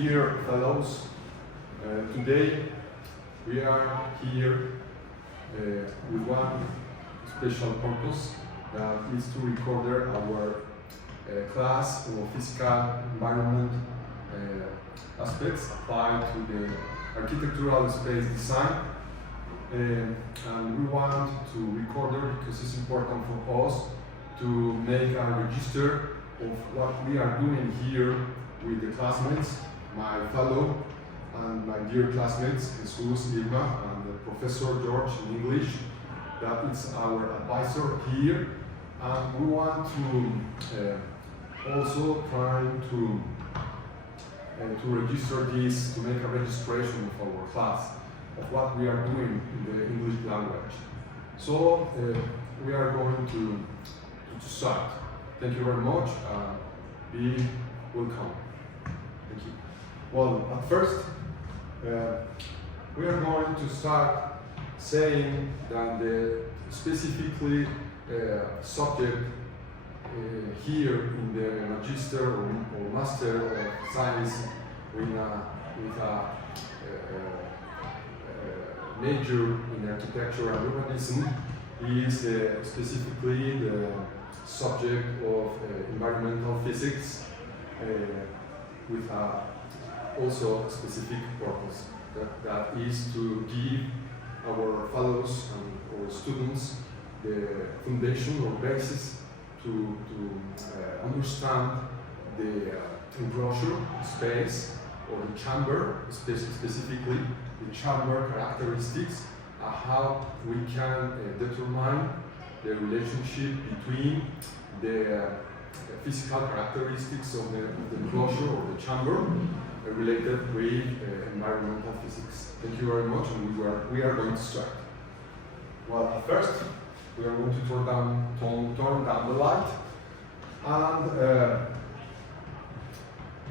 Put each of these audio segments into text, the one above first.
Dear fellows, today we are here with one special purpose, that is to record our class of physical environment aspects applied to the architectural space design. And we want to record it because it's important for us to make a register of what we are doing here with the classmates, my fellow and my dear classmates, Jesus, Irma, and Professor George in English, that is our advisor here. And we want to also try to register this, to make a registration of our class, of what we are doing in the English language. So we are going to start. Thank you very much. Be welcome. Thank you. Well, at first, we are going to start saying that the specifically subject here in the Magister or Master of Science with a major in architecture and urbanism is specifically the subject of environmental physics with also a specific purpose, that is to give our fellows and our students the foundation or basis to understand the enclosure space or the chamber, specifically the chamber characteristics, how we can determine the relationship between the physical characteristics of the enclosure or the chamber related with environmental physics. Thank you very much, and we are going to start. Well, at first, we are going to turn down the light, and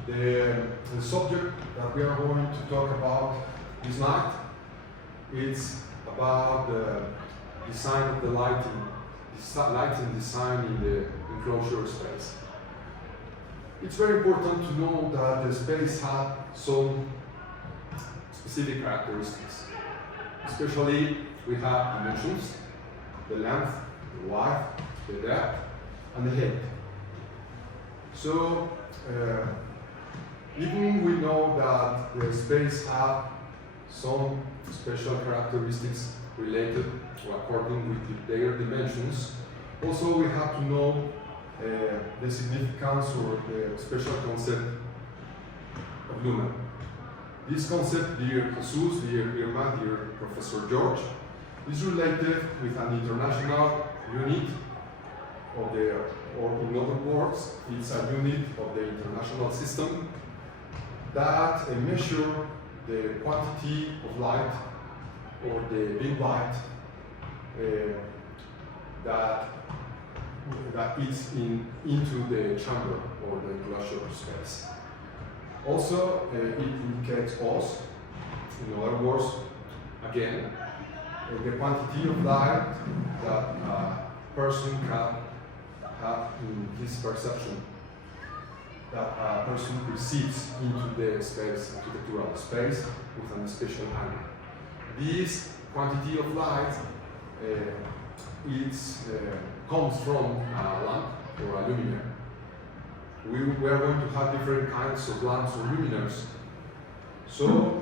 the subject that we are going to talk about this night is about the design of the lighting design in the enclosure space. It's very important to know that the space has some specific characteristics. Especially, we have dimensions: the length, the width, the depth, and the height. So, even we know that the space has some special characteristics related or according with their dimensions, also we have to know the significance or the special concept of lumen. This concept, dear Jesus, dear Irma, dear Professor George, is related with an international unit of the, or in other words, it's a unit of the international system that measure the quantity of light or the beam light that is into the chamber or the enclosure space. Also, it indicates us, in other words, again, the quantity of light that a person can have in his perception, that a person perceives into the space, architectural space, with a special angle. This quantity of light comes from a lamp or a luminaire. We are going to have different kinds of lamps or luminaires. So,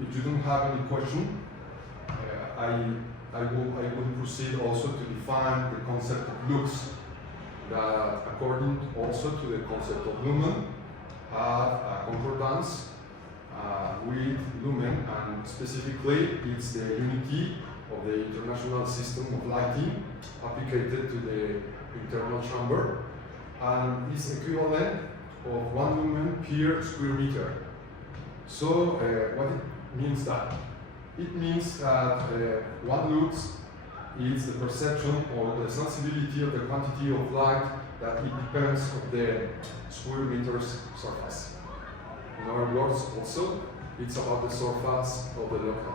if you don't have any question, I will proceed also to define the concept of lux, that according also to the concept of lumen, have a concordance with lumen, and specifically it's the unity of the international system of lighting applied to the internal chamber, and is equivalent of 1 lumen per square meter. So what it means that? It means that 1 lux is the perception or the sensibility of the quantity of light that it depends on the square meter's surface. In other words, also, it's about the surface of the local,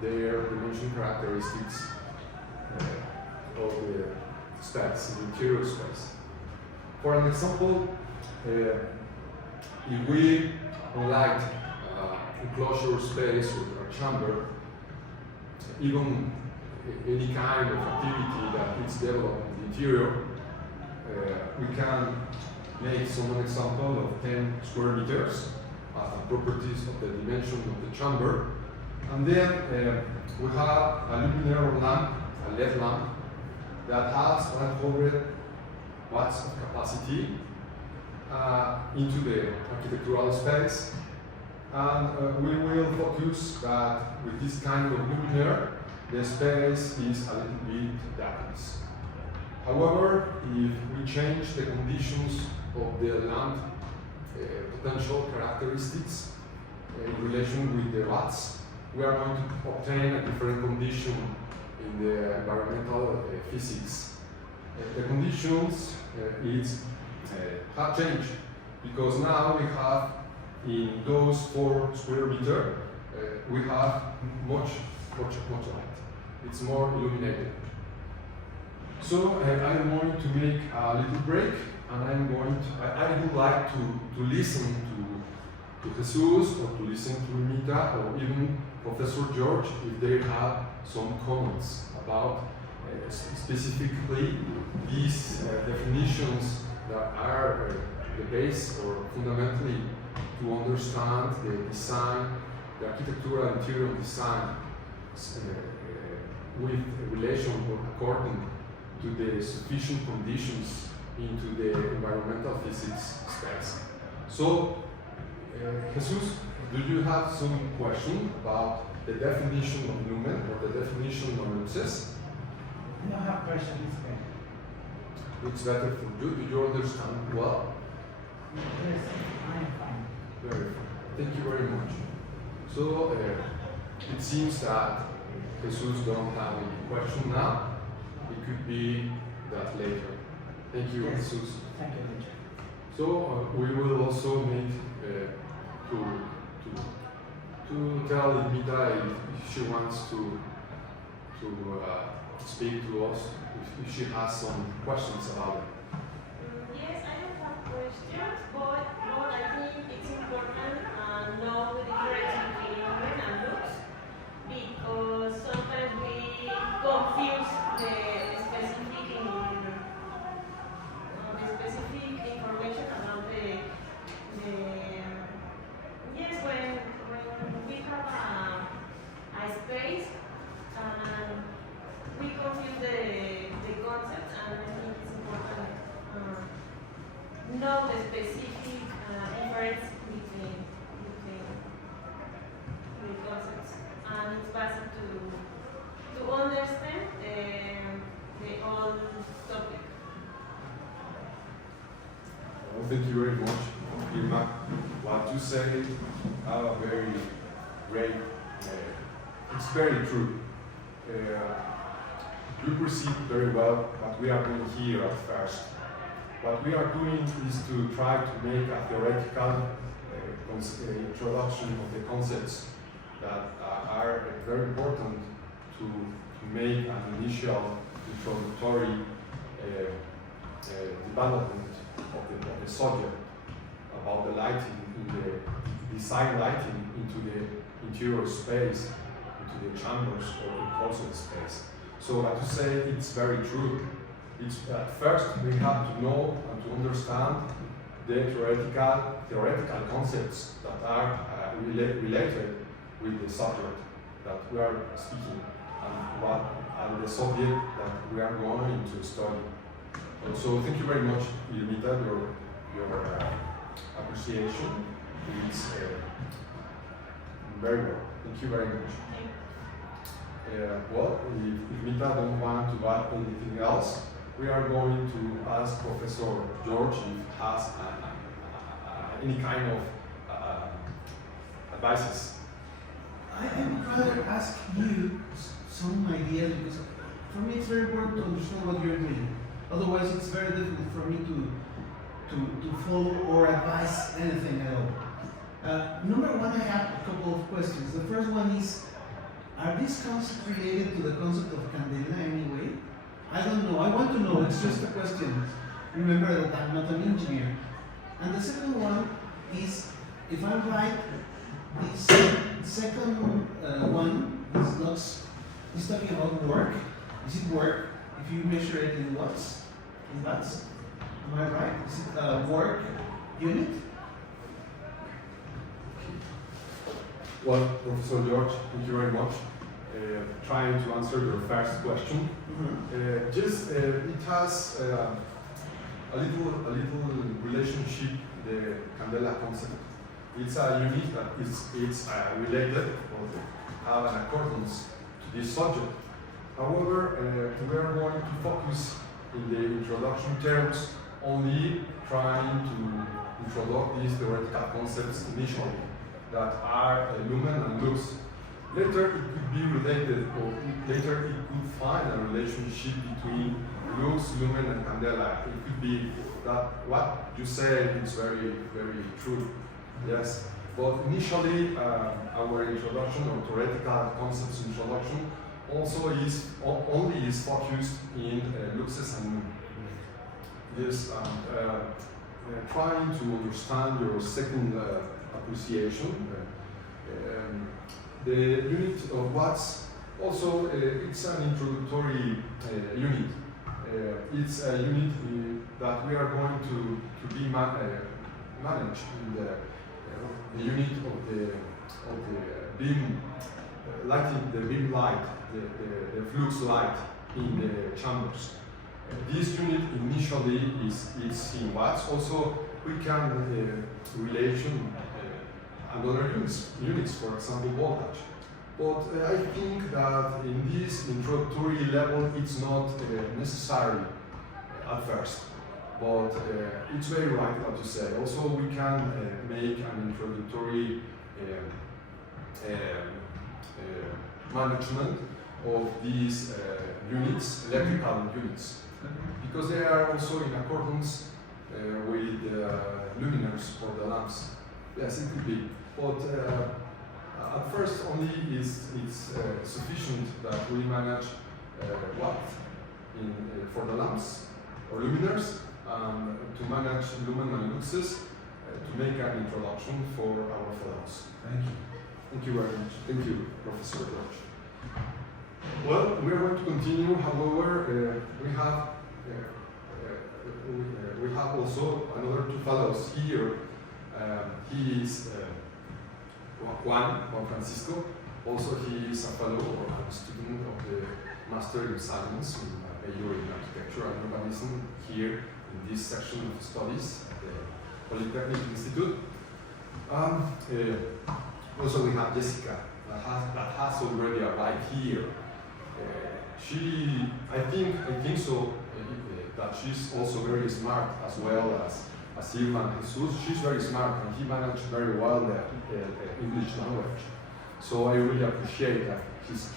their dimension characteristics of the space, the interior space. For an example, if we unlike enclosure space or chamber, even any kind of activity that is developed in the interior, we can make some example of 10 square meters properties of the dimension of the chamber. And then we have a luminaire lamp, a LED lamp, that has 100 watts of capacity into the architectural space. And we will focus that with this kind of luminaire, the space is a little bit darkness. However, if we change the conditions of the lamp potential characteristics in relation with the watts, we are going to obtain a different condition in the environmental physics. The conditions have changed because now we have in those 4 square meters we have much light. It's more illuminated. So I'm going to make a little break, and I would like to listen to Jesus or to listen to Mita or even Professor George if they have some comments about specifically these definitions that are the base or fundamentally to understand the design, the architectural interior design with relation or according to the sufficient conditions into the environmental physics space. So, Jesus, do you have some question about the definition of lumen or the definition of luxes? I don't have question, it's okay. It's better for you. Do you understand well? Yes, I am fine. Very fine. Thank you very much. So, it seems that Jesus don't have any question now. It could be that later. Thank you, Yes. Jesus. Thank you, teacher. So we will also need to tell Mita if she wants to speak to us, if she has some questions about it. Yes, I don't have questions, but I think it's important know the difference between lumen and lux, because sometimes we confuse the specific information about the yes, when we have a space and we confuse the concepts, and I think it's important know the specific difference between the concepts, and it's basic to understand the whole topic. Well, thank you very much, Irma. What you say are very great. It's very true. You perceive very well what we are doing here at first. What we are doing is to try to make a theoretical introduction of the concepts that are very important to make an initial introductory development of the subject about the lighting, in the design lighting into the interior space, into the chambers or enclosed space. So what you say, it's very true. It's at first we have to know and to understand the theoretical concepts that are related with the subject that we are speaking and the subject that we are going to study. So thank you very much, Irmita, your appreciation. It's very well. Thank you very much. Well, if Irmita don't want to add anything else, we are going to ask Professor George if he has any kind of advices. I would rather ask you some ideas, because for me it's very important to understand what you're doing. Otherwise, it's very difficult for me to follow or advise anything at all. Number one, I have a couple of questions. The first one is, are these concepts related to the concept of candela anyway? I don't know. I want to know. It's just a question. Remember that I'm not an engineer. And the second one is, if I'm right, this second one, this looks, is talking about work. Is it work? If you measure it in watts, am I right? Is it a work unit? Well, Professor George, thank you very much. Trying to answer your first question. It has a little relationship, the candela concept. It's a unit that is related or have an accordance to this subject. However, we are going to focus in the introduction terms only trying to introduce these theoretical concepts initially that are lumen and lux. Later it could be related, or later it could find a relationship between lux, lumen, and candela. It could be that what you say is very, very true. Yes, but initially our introduction or theoretical concepts introduction also is only is focused in luxes and lumen. Yes, trying to understand your second appreciation. The unit of watts also it's an introductory unit. It's a unit that we are going to be managed in the unit of the beam lighting, the beam light, the flux light in the chambers. This unit initially is in watts. Also, we can relation another units, for example, voltage. But I think that in this introductory level, it's not necessary at first. But it's very right what you say. Also, we can make an introductory management of these units, electrical units, because they are also in accordance with luminaires for the lamps. Yes, it could be, but at first only it's sufficient that we manage watt for the lamps or luminaires, to manage lumen and luxes, to make an introduction for our fellows. Thank you. Thank you very much. Thank you, Professor George. Well, we are going to continue. However, we have also another two fellows here. He is Juan Francisco. Also, he is a fellow or a student of the Master in Science in Architecture and Urbanism here in this section of studies at the Polytechnic Institute. Also, we have Jessica that has already arrived here. I think so that she's also very smart as well as Silva and Jesus. She's very smart and he managed very well the English language. So I really appreciate that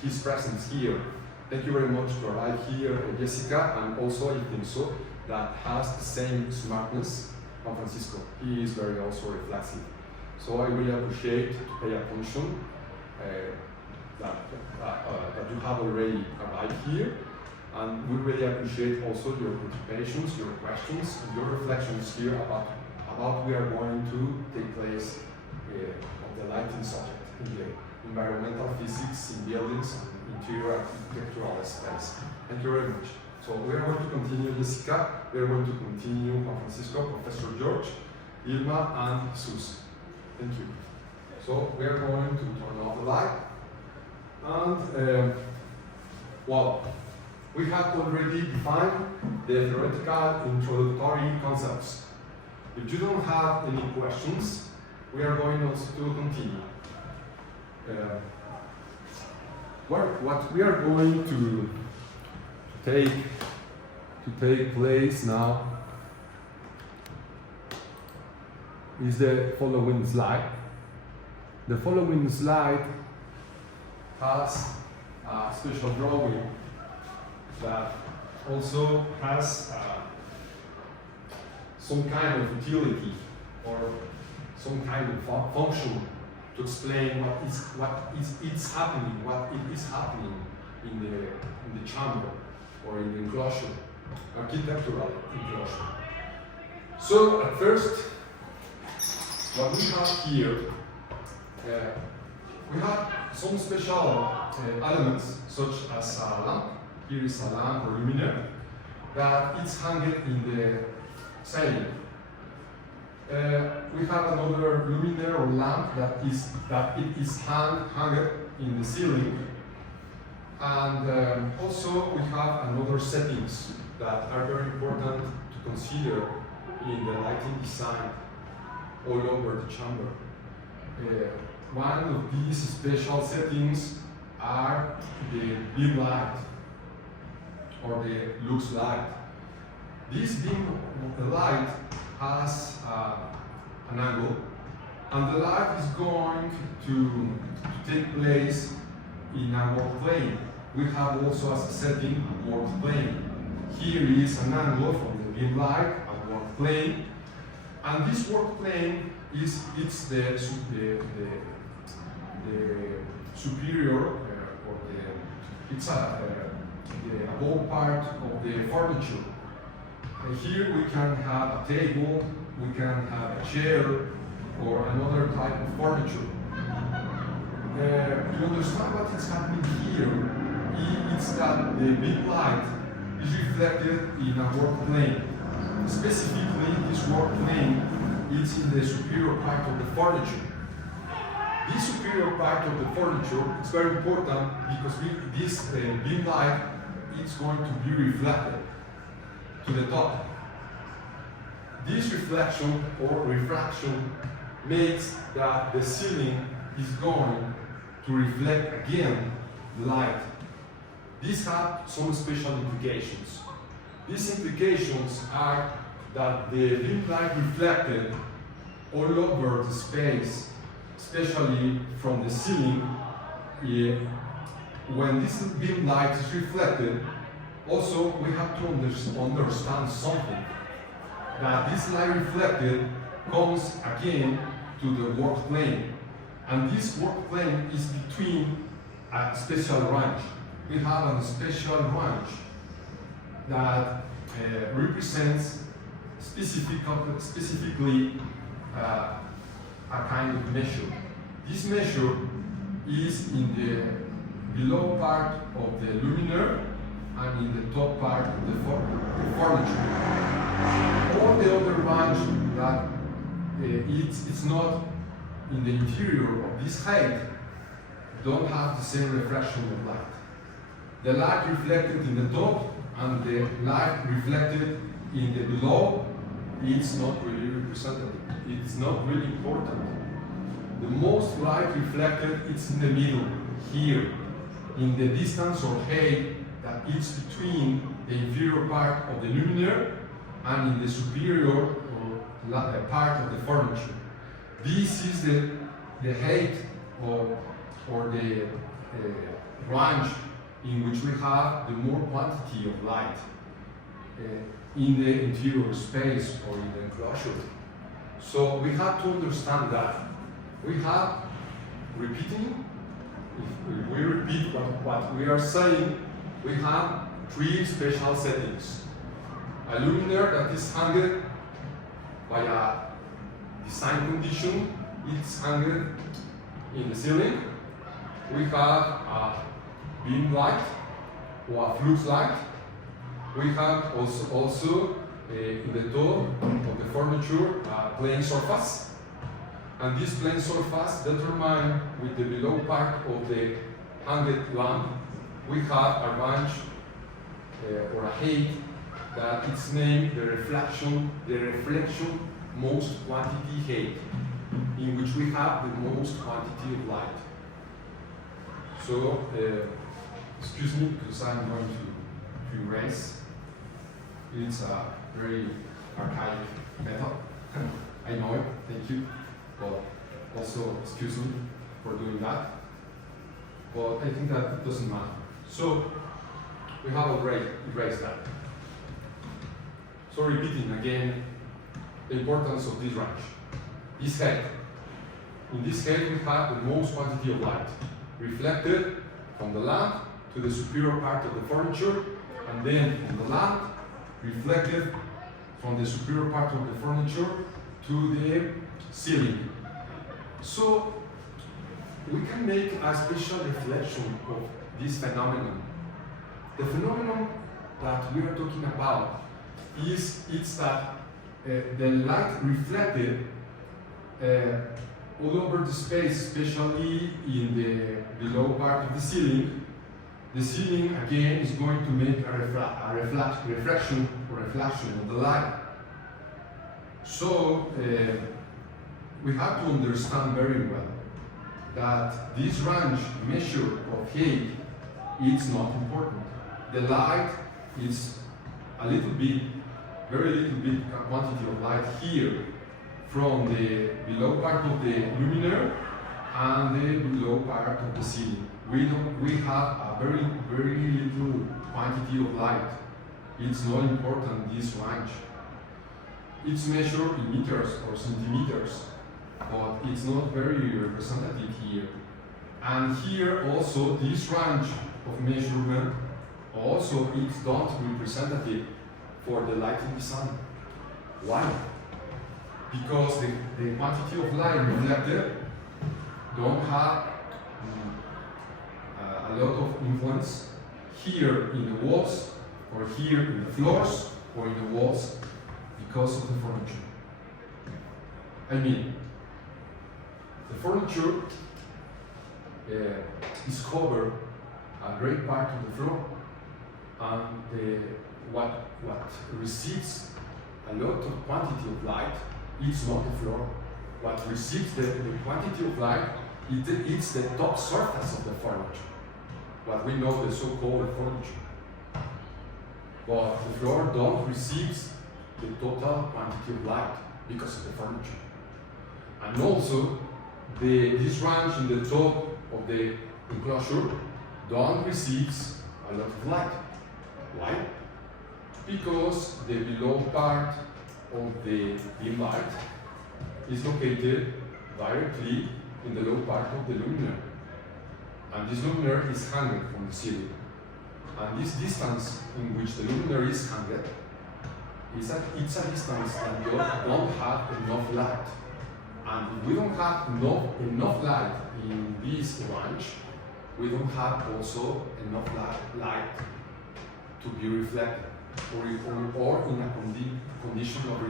his presence here. Thank you very much for arriving here, Jessica, and also I think so that has the same smartness Juan Francisco. He is very also reflexive. So I really appreciate to pay attention that you have already arrived here, and we really appreciate also your participations, your questions, and your reflections here about we are going to take place of the lighting subject in the environmental physics in buildings and interior architectural space. Thank you very much. So we are going to continue, Jessica. We are going to continue Juan Francisco, Professor George, Irma, and Jesus. Thank you. So we are going to turn off the light. And, well, we have already defined the theoretical introductory concepts. If you don't have any questions, we are going also to continue. What we are going to take place now is the following slide. The following slide has a special drawing that also has some kind of utility or some kind of function to explain what is happening in the chamber or in the enclosure, architectural enclosure. So at first, what we have here, we have some special elements such as a lamp. Here is a lamp or luminaire that is hung in the ceiling. We have another luminaire or lamp that it is hung in the ceiling, and also we have another settings that are very important to consider in the lighting design all over the chamber. One of these special settings are the beam light or the lux light. This beam light has an angle, and the light is going to take place in a work plane. We have also as a setting a work plane. Here is an angle from the beam light, a work plane, and this work plane is the superior or the above part of the furniture. Here we can have a table, we can have a chair, or another type of furniture. To understand what is happening here, it's that the big light is reflected in a work plane. Specifically, this work plane is in the superior part of the furniture. This superior part of the furniture is very important because this beam light is going to be reflected to the top. This reflection or refraction makes that the ceiling is going to reflect again the light. These have some special implications. These implications are that the beam light reflected all over the space, especially from the ceiling. When this beam light is reflected, also we have to understand something, that this light reflected comes again to the work plane, and this work plane is between a special range. We have a special range that represents specifically a kind of measure. This measure is in the below part of the luminaire and in the top part of the furniture. All the other range that it's not in the interior of this height don't have the same refraction of light. The light reflected in the top and the light reflected in the below, it's not really representative. It's not really important. The most light reflected is in the middle, here, in the distance or height that is between the inferior part of the luminaire and in the superior part of the furniture. This is the height or the range in which we have the more quantity of light in the interior space or in the enclosure. So we have to understand that. We have repeating. If we repeat what we are saying, we have three special settings. A luminaire that is hung by a design condition, it's hung in the ceiling. We have a beam light or a flux light. We have also in the top of the furniture a plane surface. And this plane surface determined with the below part of the hanged lamp, we have a range or a height that it's named the reflection most quantity height, in which we have the most quantity of light. So, excuse me because I'm going to erase. It's a very archaic method. I know it, thank you. But also, excuse me for doing that. But I think that it doesn't matter. So, we have already erased that. So, repeating again the importance of this range. This head. In this head, we have the most quantity of light reflected from the lamp to the superior part of the furniture, and then from the lamp reflected from the superior part of the furniture to the ceiling. So we can make a special reflection of this phenomenon. The phenomenon that we are talking about is that the light reflected all over the space, especially in the below part of the ceiling. The ceiling again is going to make a reflection of the light. So we have to understand very well that this range measure of height is not important. The light is a little bit, very little bit quantity of light here from the below part of the luminaire and the below part of the ceiling. We have a very little quantity of light. It's not important, this range. It's measured in meters or centimeters, but it's not very representative here. And here also, this range of measurement also is not representative for the light in the sun. Why? Because the quantity of light reflected don't have a lot of influence here in the walls, or here in the floors, or in the walls, because of the furniture. I mean, the furniture is covered a great part of the floor, and what receives a lot of quantity of light is not the floor. What receives the quantity of light it's the top surface of the furniture, what we know the so-called furniture. But the floor don't receive the total quantity of light because of the furniture. And also, this range in the top of the enclosure don't receive a lot of light. Why? Because the below part of the dim light is located directly in the low part of the luminaire. And this luminaire is hanging from the ceiling. And this distance in which the luminaire is hanging it's a distance that don't have enough light. And if we don't have enough light in this range, we don't have also enough light to be reflected, or in a condition of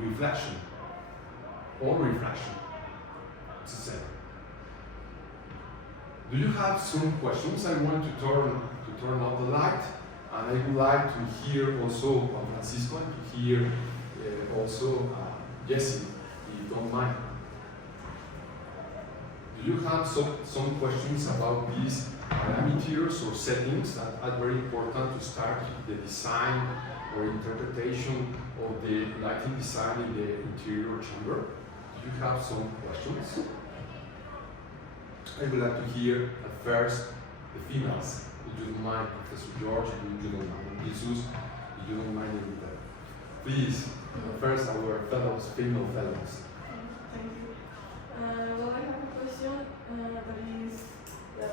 reflection or refraction. It's the same. Do you have some questions? I want to turn off the light, and I would like to hear also Juan Francisco and to hear also Jesse, if you don't mind. Do you have some questions about these parameters or settings that are very important to start the design or interpretation of the lighting design in the interior chamber? Do you have some questions? I would like to hear at first the females, if you don't mind, Professor George, if you don't mind, Jesus, if you don't mind anything. Please, first our fellows, female fellows. Thank you. Well, I have a question that is,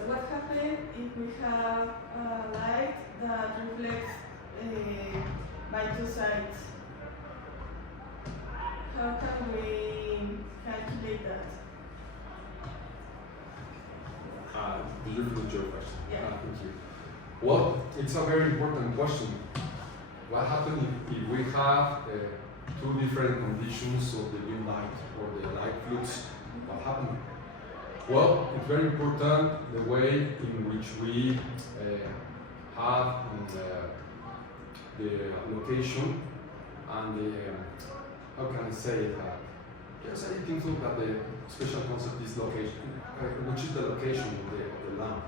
what happens if we have a light that reflects by two sides? How can we calculate that? Did you finish your question? Yeah. Thank you. Well, it's a very important question. What happens if we have two different conditions of the dim light or the light flux? What happens? Well, it's very important the way in which we have the location and the, how can I say it? Yes, I think so that the special concept is location, which is the location of the lamp.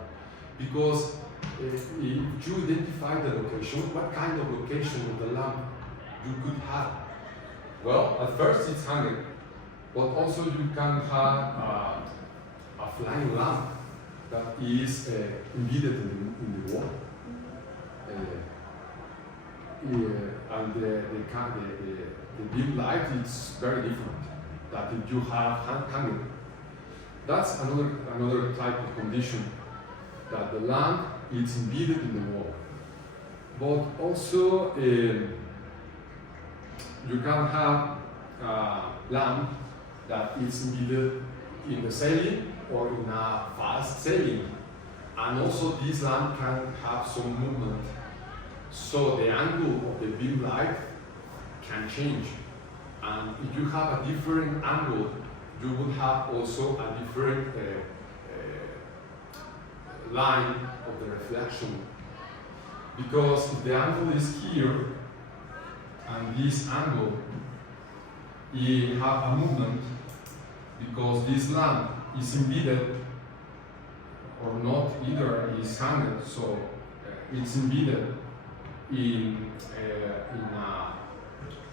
Because if you identify the location, what kind of location of the lamp you could have? Well, at first it's hanging, but also you can have a flying lamp that is embedded in the wall. And the dim light is very different that if you have hanging. That's another type of condition, that the lamp is embedded in the wall. But also you can have lamp that is embedded in the ceiling or in a fast ceiling. And also this lamp can have some movement. So the angle of the beam light can change. And if you have a different angle, you would have also a different line of the reflection. Because if the angle is here, and this angle, you have a movement, because this lamp is embedded or not, either is hanged, so it's embedded in a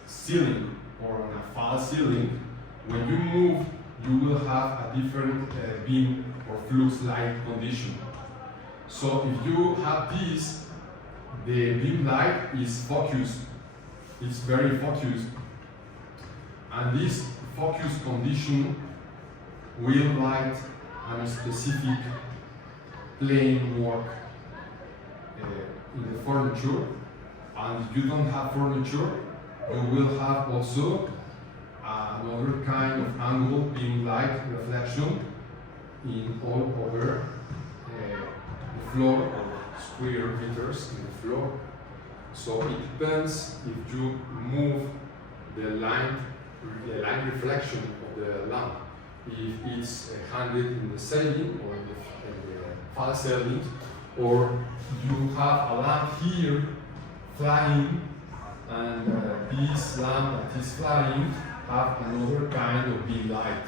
ceiling or in a false ceiling. When you move, you will have a different beam or flux light condition. So if you have this, the beam light is focused, it's very focused, and this focus condition will light a specific plane work in the furniture. And if you don't have furniture, you will have also another kind of angle beam light reflection in all over the floor, or square meters in the floor. So it depends if you move the line reflection of the lamp. If it's hanged in the ceiling or in the false ceiling, or you have a lamp here flying, and this lamp that is flying have another kind of beam light.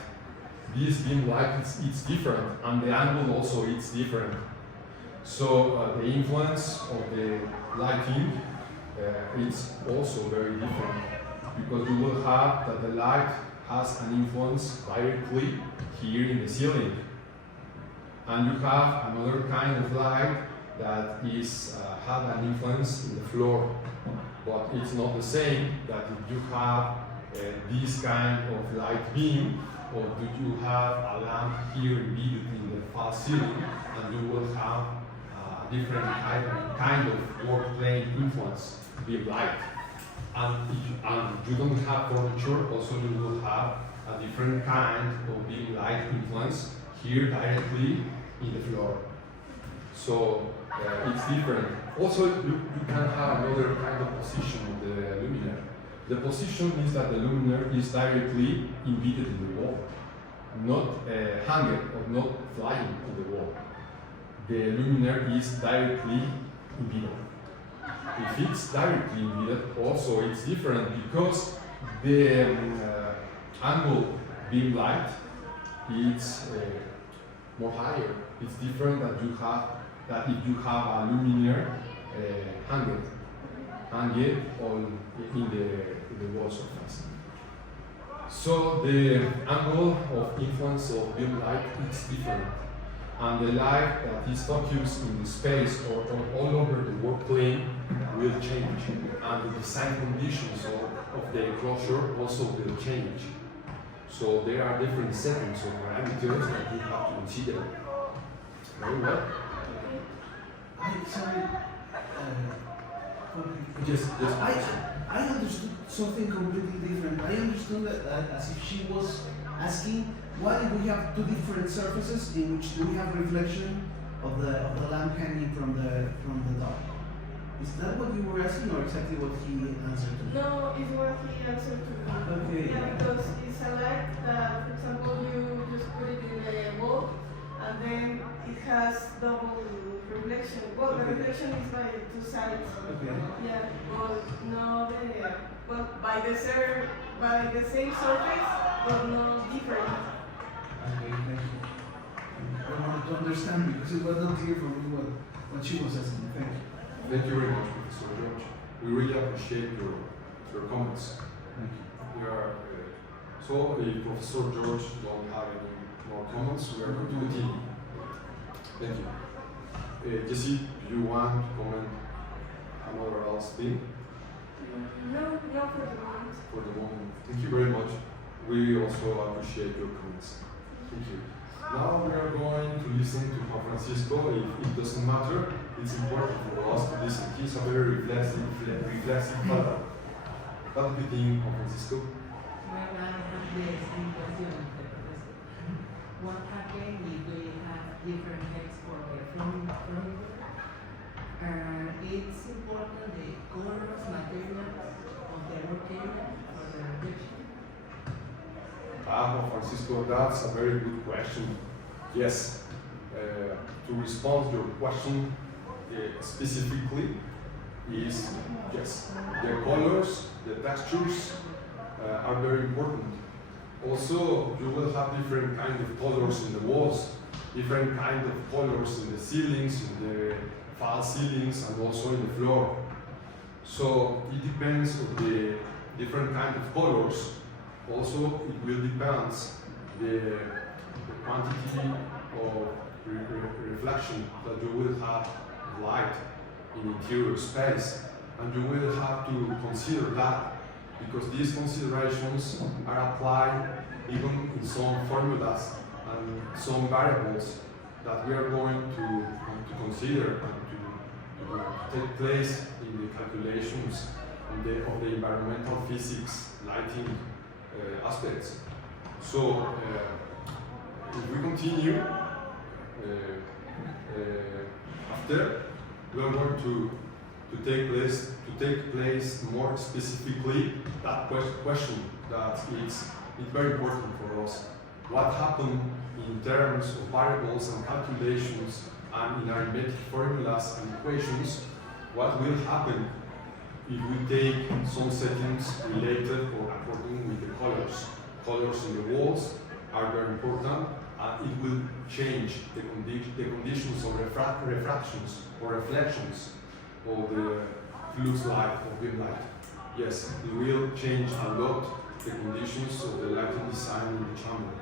This beam light it's different, and the angle also is different. So the influence of the lighting it's also very different, because you will have that the light has an influence directly here in the ceiling, and you have another kind of light that is have an influence in the floor. But it's not the same that if you have this kind of light beam, or do you have a lamp here embedded in the false ceiling, and you will have a different kind of work plane influence, beam light. And if you don't have furniture, also you will have a different kind of beam light influence here directly in the floor. So it's different. Also, you can have another kind of position of the luminaire. The position means that the luminaire is directly embedded in the wall, not hanging or not flying on the wall. The luminaire is directly embedded. If it's directly embedded, also it's different, because the angle beam light is more higher. It's different that if you have a luminaire hanged on in the wall surface. So the angle of influence of beam light is different, and the light that is focused in the space or all over the work plane will change, and the design conditions of the enclosure also will change. So there are different settings or parameters that you have to consider. Very well. I understood something completely different. I understood that as if she was asking, why do we have two different surfaces in which we have reflection of the lamp hanging from the top? Is that what you were asking, or exactly what he answered to? No, it's what he answered to me. Okay. Yeah, because it's a light that, for example, you just put it in the wall, and then it has double reflection. Well, the reflection is by two sides. Okay. Yeah, but no by the same surface, but no different. Okay, thank you. I wanted to understand, because it was not clear for me what she was asking. Thank you. Thank you very much, Professor George. We really appreciate your comments. Thank you. We are, so if Professor George don't have any more comments, we are going to continue. Thank you. Jesse, do you want to comment another else thing? No, for the moment. For the moment. Thank you very much. We also appreciate your comments. Thank you. Now we are going to listen to Juan Francisco. If it doesn't matter, it's important for us to listen. He's a very reflexive fellow. What do you think, Juan Francisco? Well, I have the same question, Professor. What happens if we have different text for the front? It's important the colors, materials of the work area for the reflection. Well, Francisco, that's a very good question. Yes, to respond to your question specifically is yes, the colors, the textures are very important. Also, you will have different kind of colors in the walls, different kind of colors in the ceilings, in the false ceilings, and also in the floor. So it depends on the different kind of colors. Also, it will depend the quantity of reflection that you will have light in interior space, and you will have to consider that because these considerations are applied even in some formulas and some variables that we are going to consider and to take place in the calculations of the environmental physics lighting aspects. So if we continue after, we are going to take place more specifically that question that it's very important for us. What happened in terms of variables and calculations and in arithmetic formulas and equations? What will happen if we take some settings related or according with the colors? Colors in the walls are very important, and it will change the conditions of refractions or reflections of the flux light or dim light. Yes, it will change a lot the conditions of the lighting design in the chamber.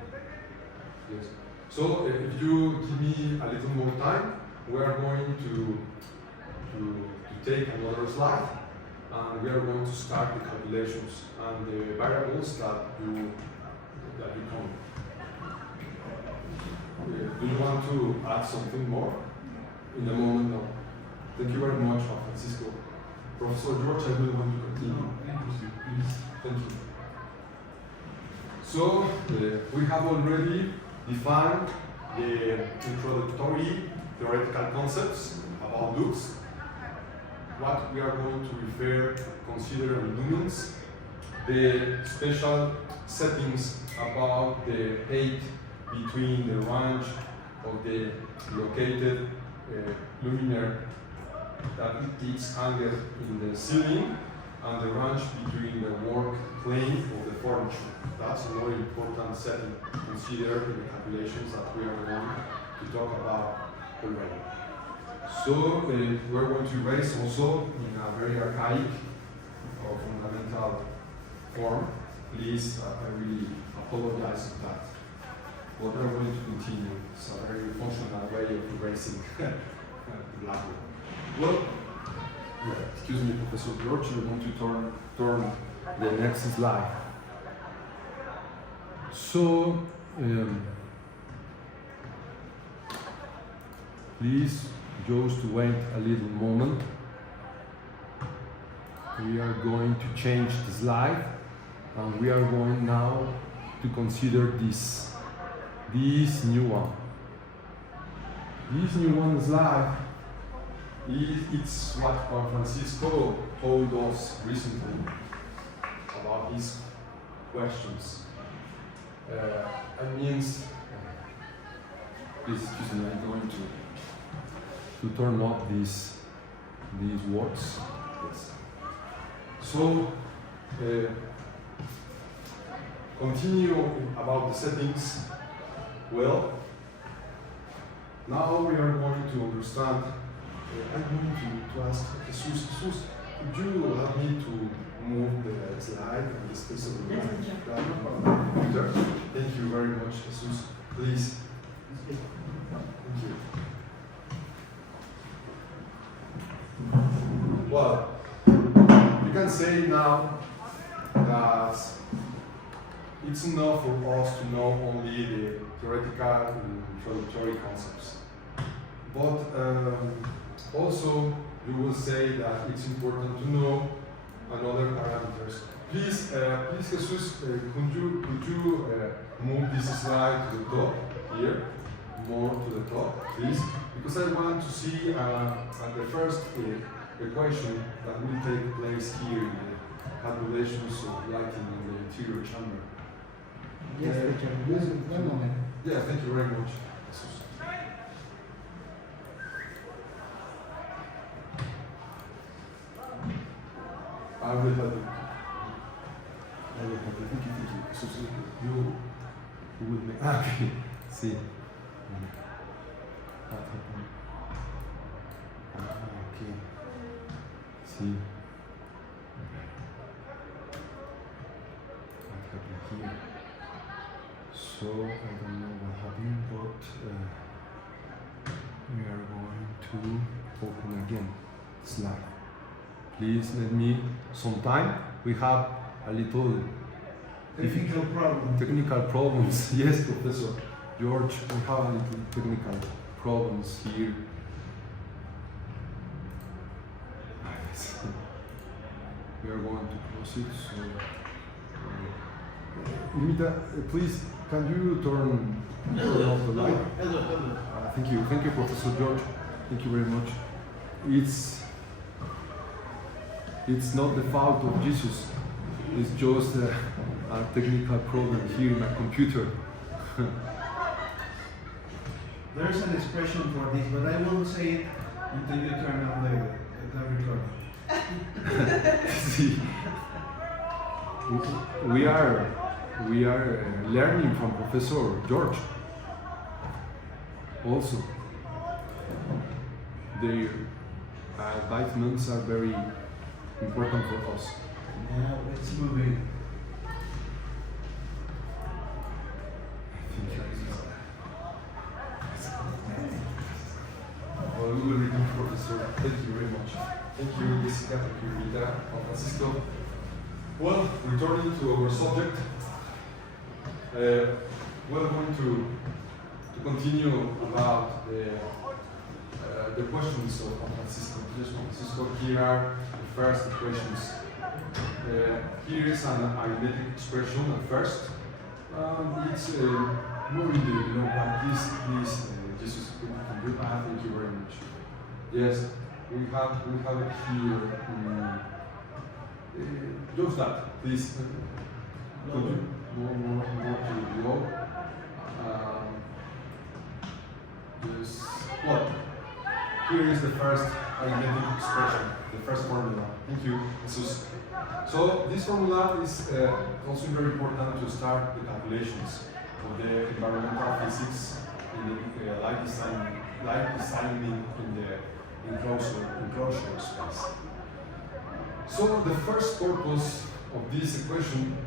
Yes. So if you give me a little more time, we are going to take another slide, and we are going to start the calculations and the variables that you come. Do you want to add something more? In a moment, no. Thank you very much, Francisco. Professor George, I will want to continue. Thank you. So, we have already defined the introductory theoretical concepts about lux. What we are going to consider lumens, the special settings about the height between the range of the located luminaire that is hanged in the ceiling and the range between the work plane of the furniture. That's a very important setting to consider in the calculations that we are going to talk about already. So we're going to erase also in a very archaic or fundamental form. Please, I really apologize for that. But we're going to continue. It's a very functional way of erasing blackboard. Well, excuse me, Professor George, I want to turn the next slide. So, please just wait a little moment. We are going to change the slide, and we are going now to consider this new one. This new one slide it's what Juan Francisco told us recently about his questions. It means, please excuse me, I'm going to turn off these words. Yes. So, continue about the settings. Well, now we are going to understand. I'm going to ask Jesus, could you help me to move the slide and the space of the computer? Thank you very much, Jesus. Please. Thank you. Well, you can say now that it's enough for us to know only the theoretical and introductory concepts. But also, you will say that it's important to know another parameters Please, Jesus, could you move this slide to the top here, more to the top, please? Because I want to see the first equation that will take place here in the calculations of lighting in the interior chamber. Yes, teacher. One moment. Yeah, thank you very much, Jesus. I will help you. I will help you. Thank you. Jesus, you will make. Okay. See. What happened? Okay. See. What happened here? So I don't know what happened, but we are going to open again slide. Please let me some time. We have a little Technical problem. technical problems. Yes, Professor George, we have a little technical problems here. We are going to close it. So, Nimita, please, can you turn off the light? Hello. Thank you, Professor George. Thank you very much. It's not the fault of Jesus. It's just a technical problem here in my computer. There's an expression for this, but I won't say it until you turn on the recording. See, we are learning from Professor George. Also, their advisements are very important for us. Now let's move in. Well, we will return, Professor. Thank you very much. Thank you, Jessica. Thank you, Rita, Juan Francisco. Well, returning to our subject, we're going to continue about the questions of Juan Francisco. Yes, Juan Francisco, here are the first equations. Here is an arithmetic expression at first. It's more in the but please, Jesus, can you? Thank you very much. Yes, we have it here. Just that, please. Could you more to below? Yes. Well, here is the first arithmetic expression, the first formula. Thank you, Jesus. So this formula is also very important to start the calculations of the environmental physics in the light designing in the enclosure space. So the first purpose of this equation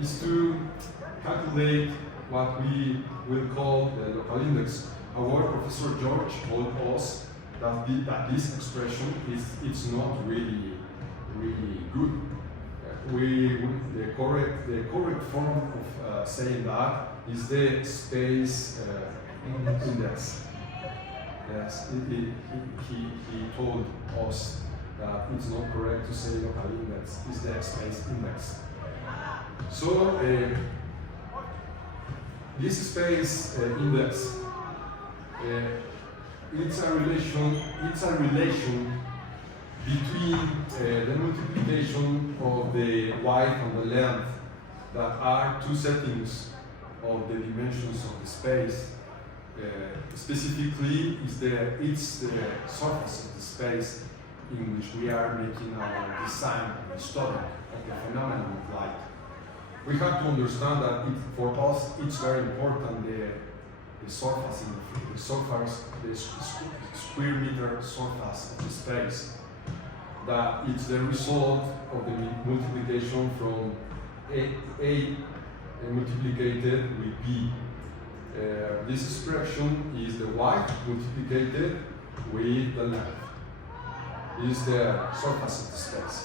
is to calculate what we will call the local index. However, Professor George told us that this expression it's not really good. The correct form of saying that is the space index. Yes, he told us that it's not correct to say local index, it's the space index. So this space index, it's a relation between the multiplication of the width and the length that are two settings of the dimensions of the space. Specifically, it's the surface of the space in which we are making our design and the study of the phenomenon of light. We have to understand that for us it's very important the surface in the square meter surface of the space. That it's the result of the multiplication from A multiplied with B. This expression is the width multiplied with the length. Is the surface of the space.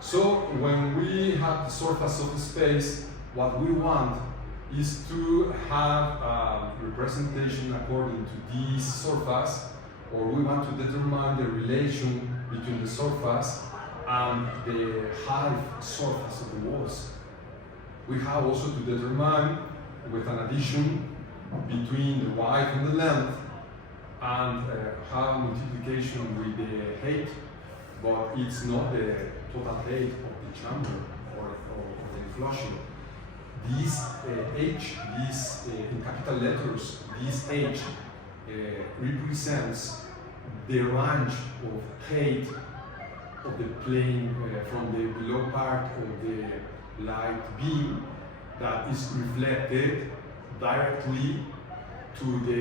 So when we have the surface of the space, what we want is to have a representation according to this surface, or we want to determine the relation between the surface and the half surface of the walls. We have also to determine with an addition between the width and the length and have multiplication with the height, but it's not the total height of the chamber or the enclosure. This H, this in capital letters, this H represents the range of height of the plane from the below part of the light beam that is reflected directly to the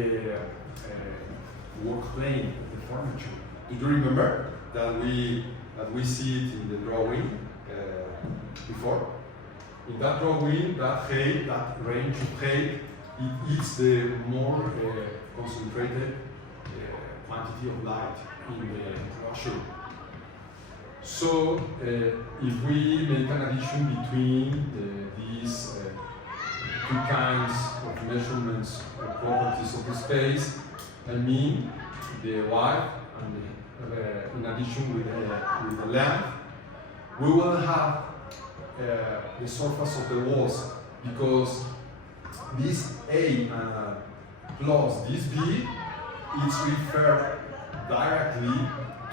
work plane of the furniture. Do you remember that we see it in the drawing before? In that drawing, that height, that range of height, it is the more concentrated quantity of light in the enclosure. So, if we make an addition between these two kinds of measurements or properties of the space, I mean the width and in addition with the length, we will have the surface of the walls, because this A plus this B is referred directly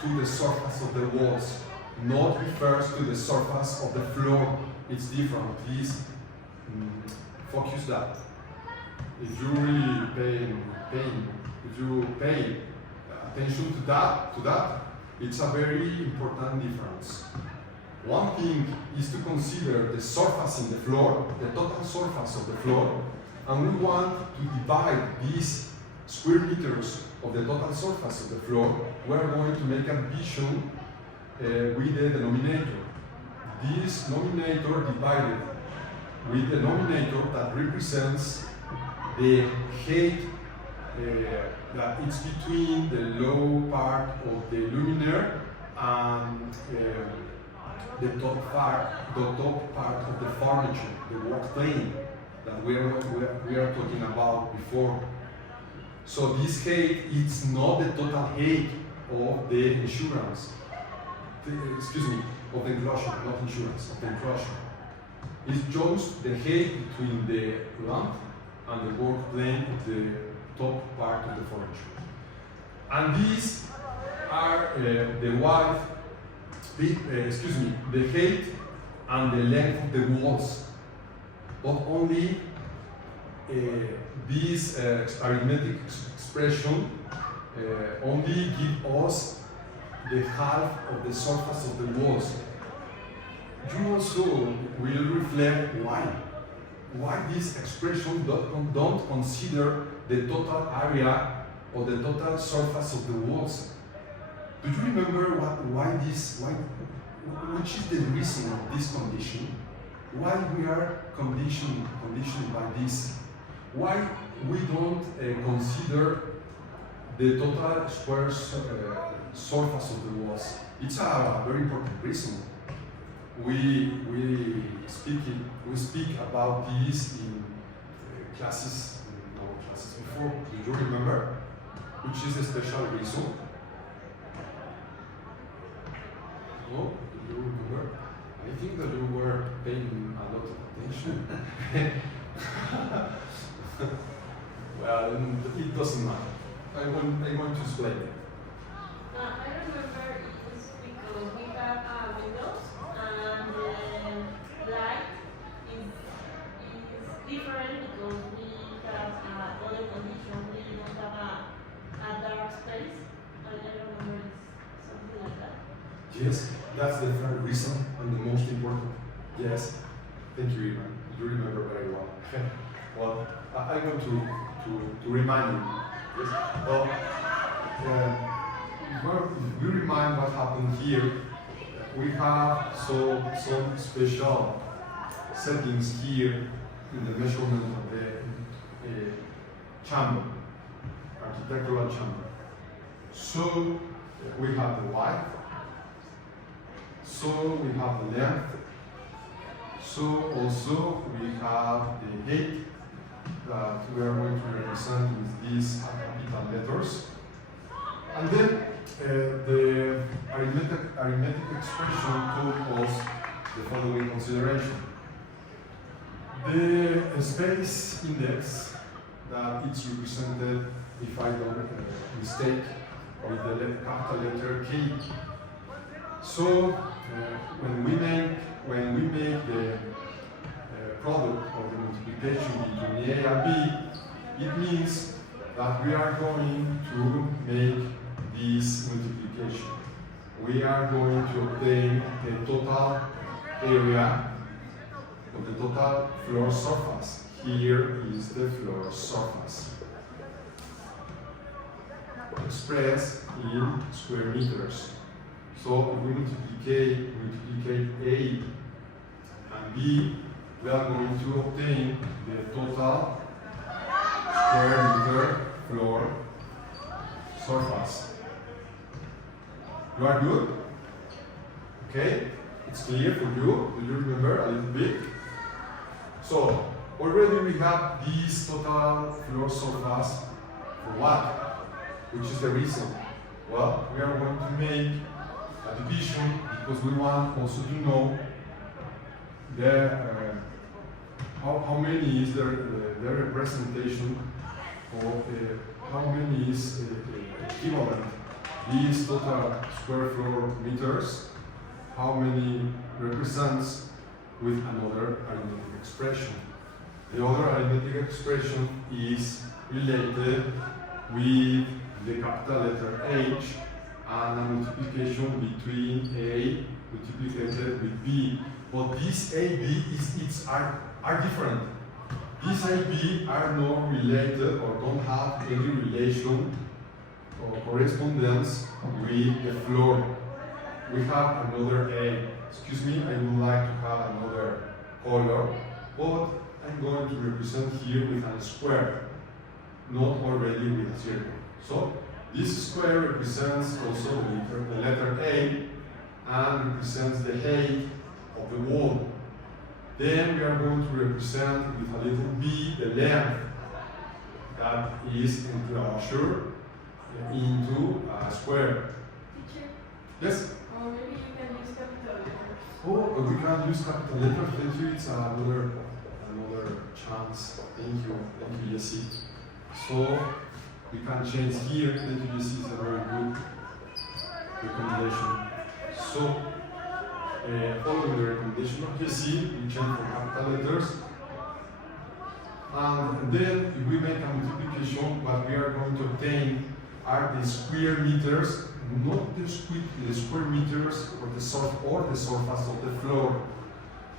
to the surface of the walls, not refers to the surface of the floor. It's different. Please focus that. If you really pay attention to that, it's a very important difference. One thing is to consider the surface in the floor, the total surface of the floor, and we want to divide these square meters of the total surface of the floor. We're going to make a division with the denominator. This denominator divided with the denominator that represents the height that is between the low part of the luminaire and the top part of the furniture, the work plane that we are talking about before. So this height is not the total height of the insurance. Of the enclosure, not insurance, of the enclosure. It's just the height between the lamp and the work plane of the top part of the furniture. And these are the width, the height and the length of the walls. But only this arithmetic expression only gives us the half of the surface of the walls. You also will reflect why this expression don't consider the total area or the total surface of the walls. Do you remember which is the reason of this condition? Why we are conditioned by this? Why we don't consider the total square surface of the walls? It's a very important reason. We speak about this in classes, in our classes before. Do you remember? Which is the special reason? No? Do you remember? I think that you were paying a lot of attention. Well, it doesn't matter. I want to explain it. I remember it's because we have windows and the light is different because we have other condition. We don't have a dark space. I don't remember it's something like that. Yes, that's the third reason and the most important. Yes, thank you, Ivan. You remember very well. Well, I want to remind you. Yes. Well, if we remind what happened here, we have some special settings here in the measurement of the chamber, architectural chamber. So we have the width, so we have the length, so also we have the height that we are going to represent with these capital letters. And then the arithmetic expression told us the following consideration. The space index that it's represented, if I don't mistake, with the capital letter K. So when we make the product of the multiplication between A and B, it means that we are going to make this multiplication. We are going to obtain the total area of the total floor surface. Here is the floor surface, expressed in square meters. So if we multiplicate A and B, we are going to obtain the total square meter floor surface. You are good? Okay? It's clear for you? Do you remember a little bit? So, already we have this total floor surface for what? Which is the reason? Well, we are going to make a division because we want also to know the how many is the representation of how many is equivalent these total square floor meters, how many represents with another arithmetic expression. The other arithmetic expression is related with the capital letter H and a multiplication between A multiplied with B. But these AB are different. These AB are not related or don't have any relation or correspondence with the floor. We have another A. Excuse me, I would like to have another color, but I'm going to represent here with a square, not already with a circle. So this square represents also the letter A and represents the height of the wall. Then we are going to represent with a little b the length that is enclosure into a square. Teacher, Yes? or maybe you can use capital letters. Oh, but we can use capital letters. Thank you. It's another chance. Thank you, Jessie. So we can change here. Thank you, Jessie. It's a very good recommendation. So following the recommendation of Jessie, we change for capital letters. And then if we make a multiplication, what we are going to obtain are the square meters, not the square meters or the surface of the floor.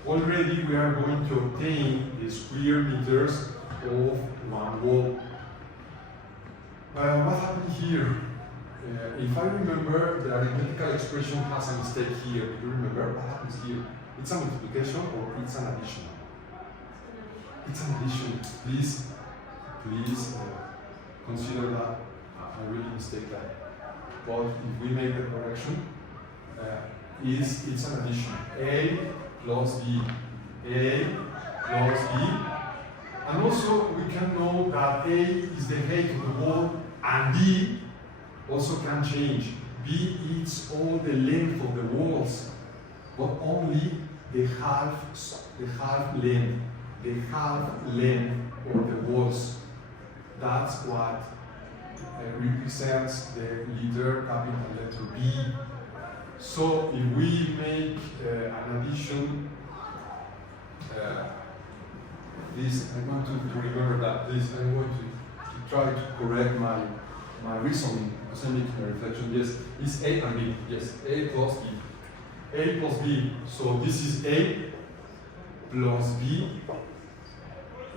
Already we are going to obtain the square meters of one wall. What happened here? If I remember, the arithmetical expression has a mistake here. Do you remember what happens here? It's a multiplication or it's an addition? It's an addition. Please consider that. I really mistake that. But if we make the correction, it's an addition. A plus B. A plus B. And also we can know that A is the height of the wall and B also can change. B is all the length of the walls, but only the half length of the walls. That's what represents the capital letter B. So if we make an addition, this I want to remember that. This I'm going to try to correct my reasoning. Because I'm making a reflection. Yes, it's A and B. Yes, A plus B. A plus B. So this is A plus B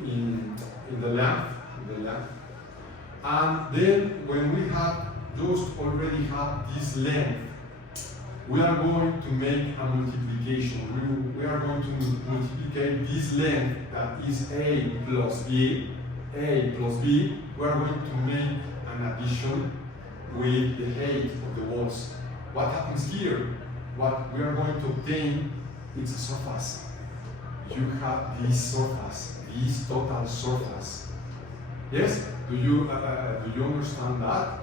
in the length. And then when we have just already have this length, we are going to make a multiplication. We are going to multiply this length that is A plus B. We are going to make an addition with the height of the walls. What happens here? What we are going to obtain is a surface. You have this surface, this total surface. Yes? Do you understand that?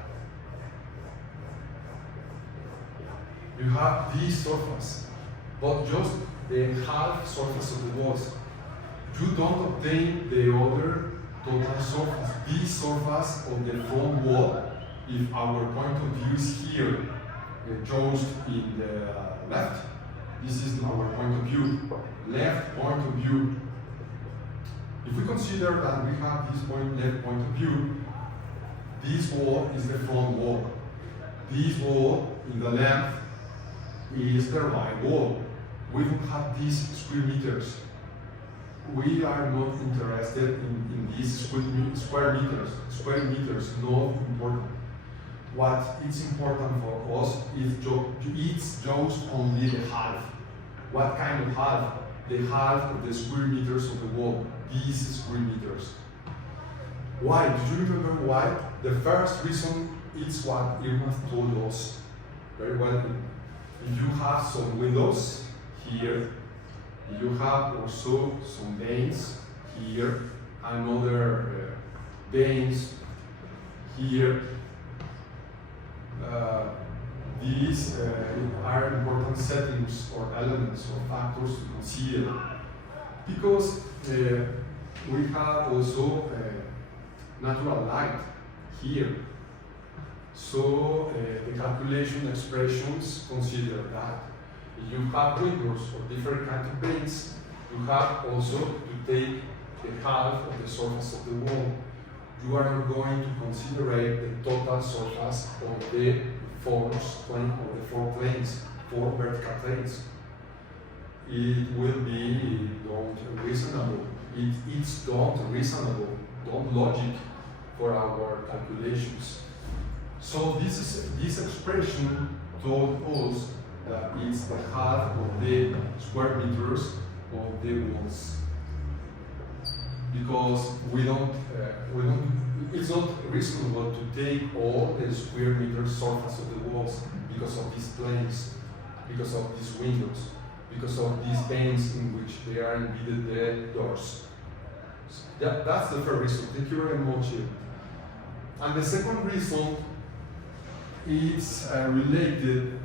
you have this surface, but just the half surface of the walls. You don't obtain the other total surface. This surface of the front wall, if our point of view is here, just in the left, this is our point of view, left point of view. If we consider that we have this left point of view, this wall is the front wall. This wall in the left is the right wall. We don't have these square meters. We are not interested in these square meters. Square meters not important. What is important for us is it's just only the half. What kind of half? The half of the square meters of the wall. These square meters. Why? Do you remember why? The first reason is what Irma told us very well. If you have some windows here, you have also some veins here, another veins here. These are important settings or elements or factors to consider, because we have also natural light here. So the calculation expressions consider that. If you have windows or different kinds of veins, you have also to take the half of the surface of the wall. You are not going to consider the total surface of the four planes, four vertical planes. It will be not reasonable. It's not reasonable, not logic for our calculations. So this expression told us that it's the half of the square meters of the walls. Because it's not reasonable to take all the square meter surface of the walls because of these planes, because of these windows, because of these veins in which they are embedded the doors. So that's the first reason. Thank you very much. And the second reason is related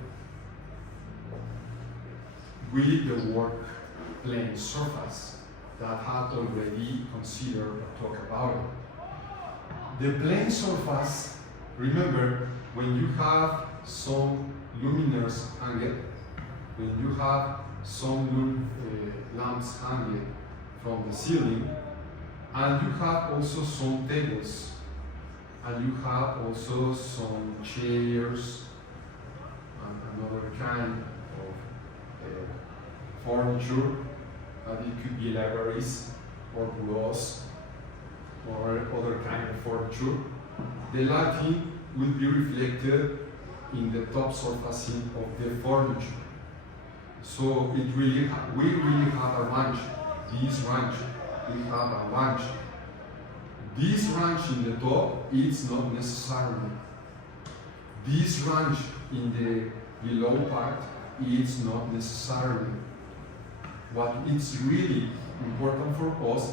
with the work plane surface that I had already considered or talked about it. The plane surface, remember, when you have some luminaires hanging, when you have some lamps hanging from the ceiling, and you have also some tables, and you have also some chairs and another kind of furniture, and it could be libraries or bureaus or other kind of furniture. The lighting will be reflected in the top surfacing of the furniture. So we really have a range. This range, we have a range. This range in the top, it's not necessarily. This range in the below part, it's not necessarily. What is really important for us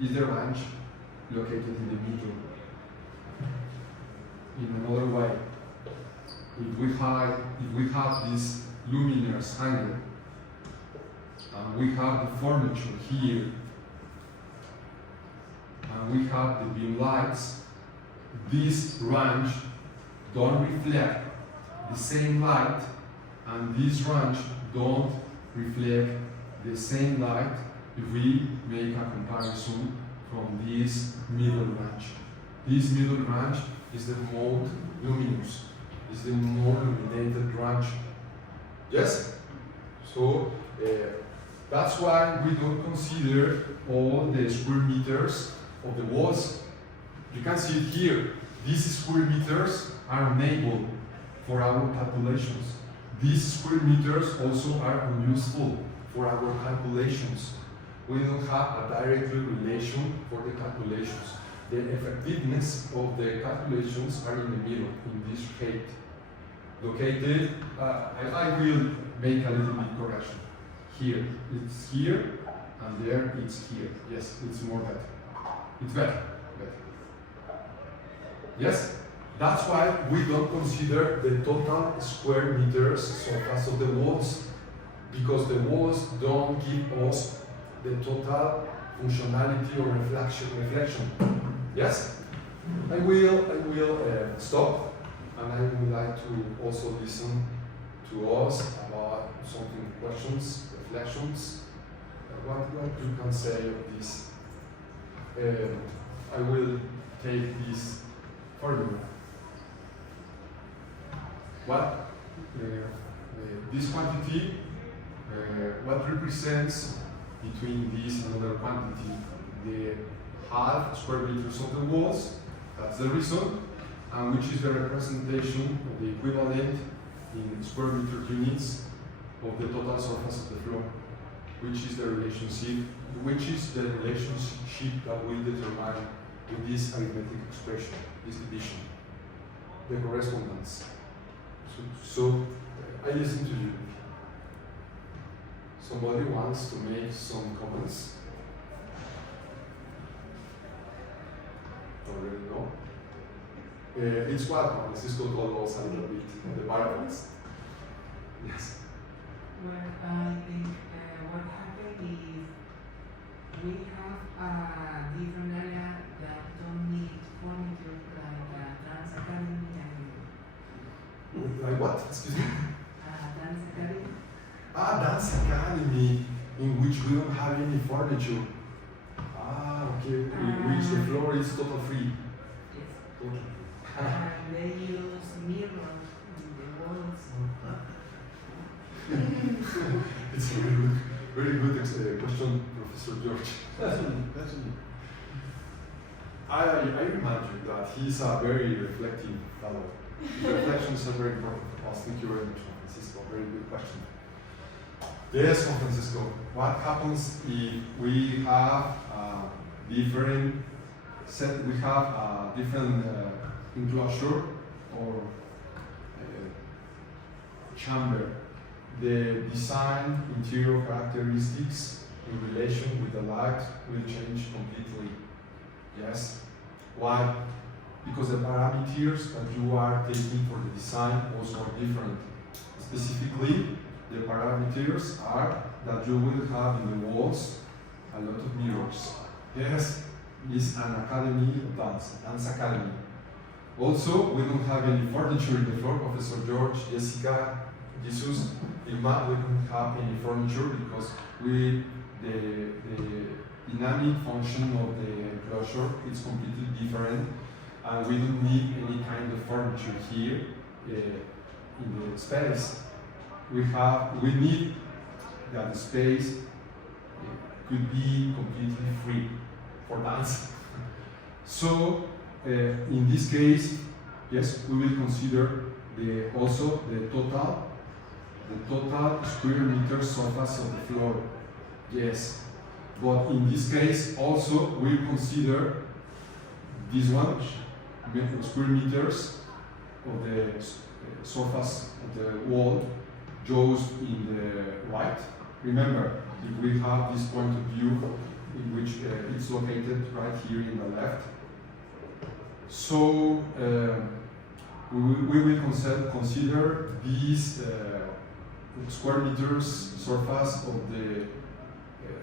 is the range located in the middle. In another way, if we have these luminaires hanging, and we have the furniture here, and we have the beam lights, this range don't reflect the same light, and this range don't reflect the same light if we make a comparison from this middle range. This middle range is the most luminous, is the more illuminated range. Yes? So that's why we don't consider all the square meters of the walls. You can see it here. These square meters are unable for our calculations. These square meters also are unuseful for our calculations. We don't have a direct relation for the calculations. The effectiveness of the calculations are in the middle, in this height. Located, I will make a little bit correction. Here, it's here, and there it's here. Yes, it's more better. It's better. Yes? That's why we don't consider the total square meters surface of the walls, because the walls don't give us the total functionality or reflection. Yes? I will stop, and I would like to also listen to us about something, questions, reflections. What you can say of this? I will take this further. What this quantity, what represents between this and other quantity? The half square meters of the walls, that's the reason, and which is the representation of the equivalent in square meter units of the total surface of the floor, which is the relationship that will determine with this arithmetic expression, this division, the correspondence. So I listen to you. Somebody wants to make some comments? Already know? It's what Francisco told us a little bit, the variables. Yes. Well, I think what happened is we have a different area that don't need furniture like dance academy and Like what? Excuse me? dance academy. Dance academy, in which we don't have any furniture. Okay. In which the floor is total free. Yes. Okay. And they use mirrors in the walls. It's a very good question, Professor George. That's me. I remind you that he's a very reflective fellow. Reflections are very important for us. Thank you very much, Juan Francisco. Very good question. Yes, Juan Francisco. What happens if we have different enclosure or chamber? The design interior characteristics in relation with the light will change completely. Yes. Why? Because the parameters that you are taking for the design also are different. Specifically, the parameters are that you will have in the walls a lot of mirrors. Yes, it's an academy of dance, a dance academy. Also, we don't have any furniture in the floor. Professor George, Jessica, Jesus, Irma, we don't have any furniture because the dynamic function of the enclosure is completely different, and we don't need any kind of furniture here in the space. We need that the space could be completely free for dance. So in this case, yes, we will consider also the total square meter surface of the floor. Yes, but in this case also we'll consider this one, square meters of the surface of the wall, just in the right. Remember, if we have this point of view in which it's located right here in the left, so we will consider these square meters surface of the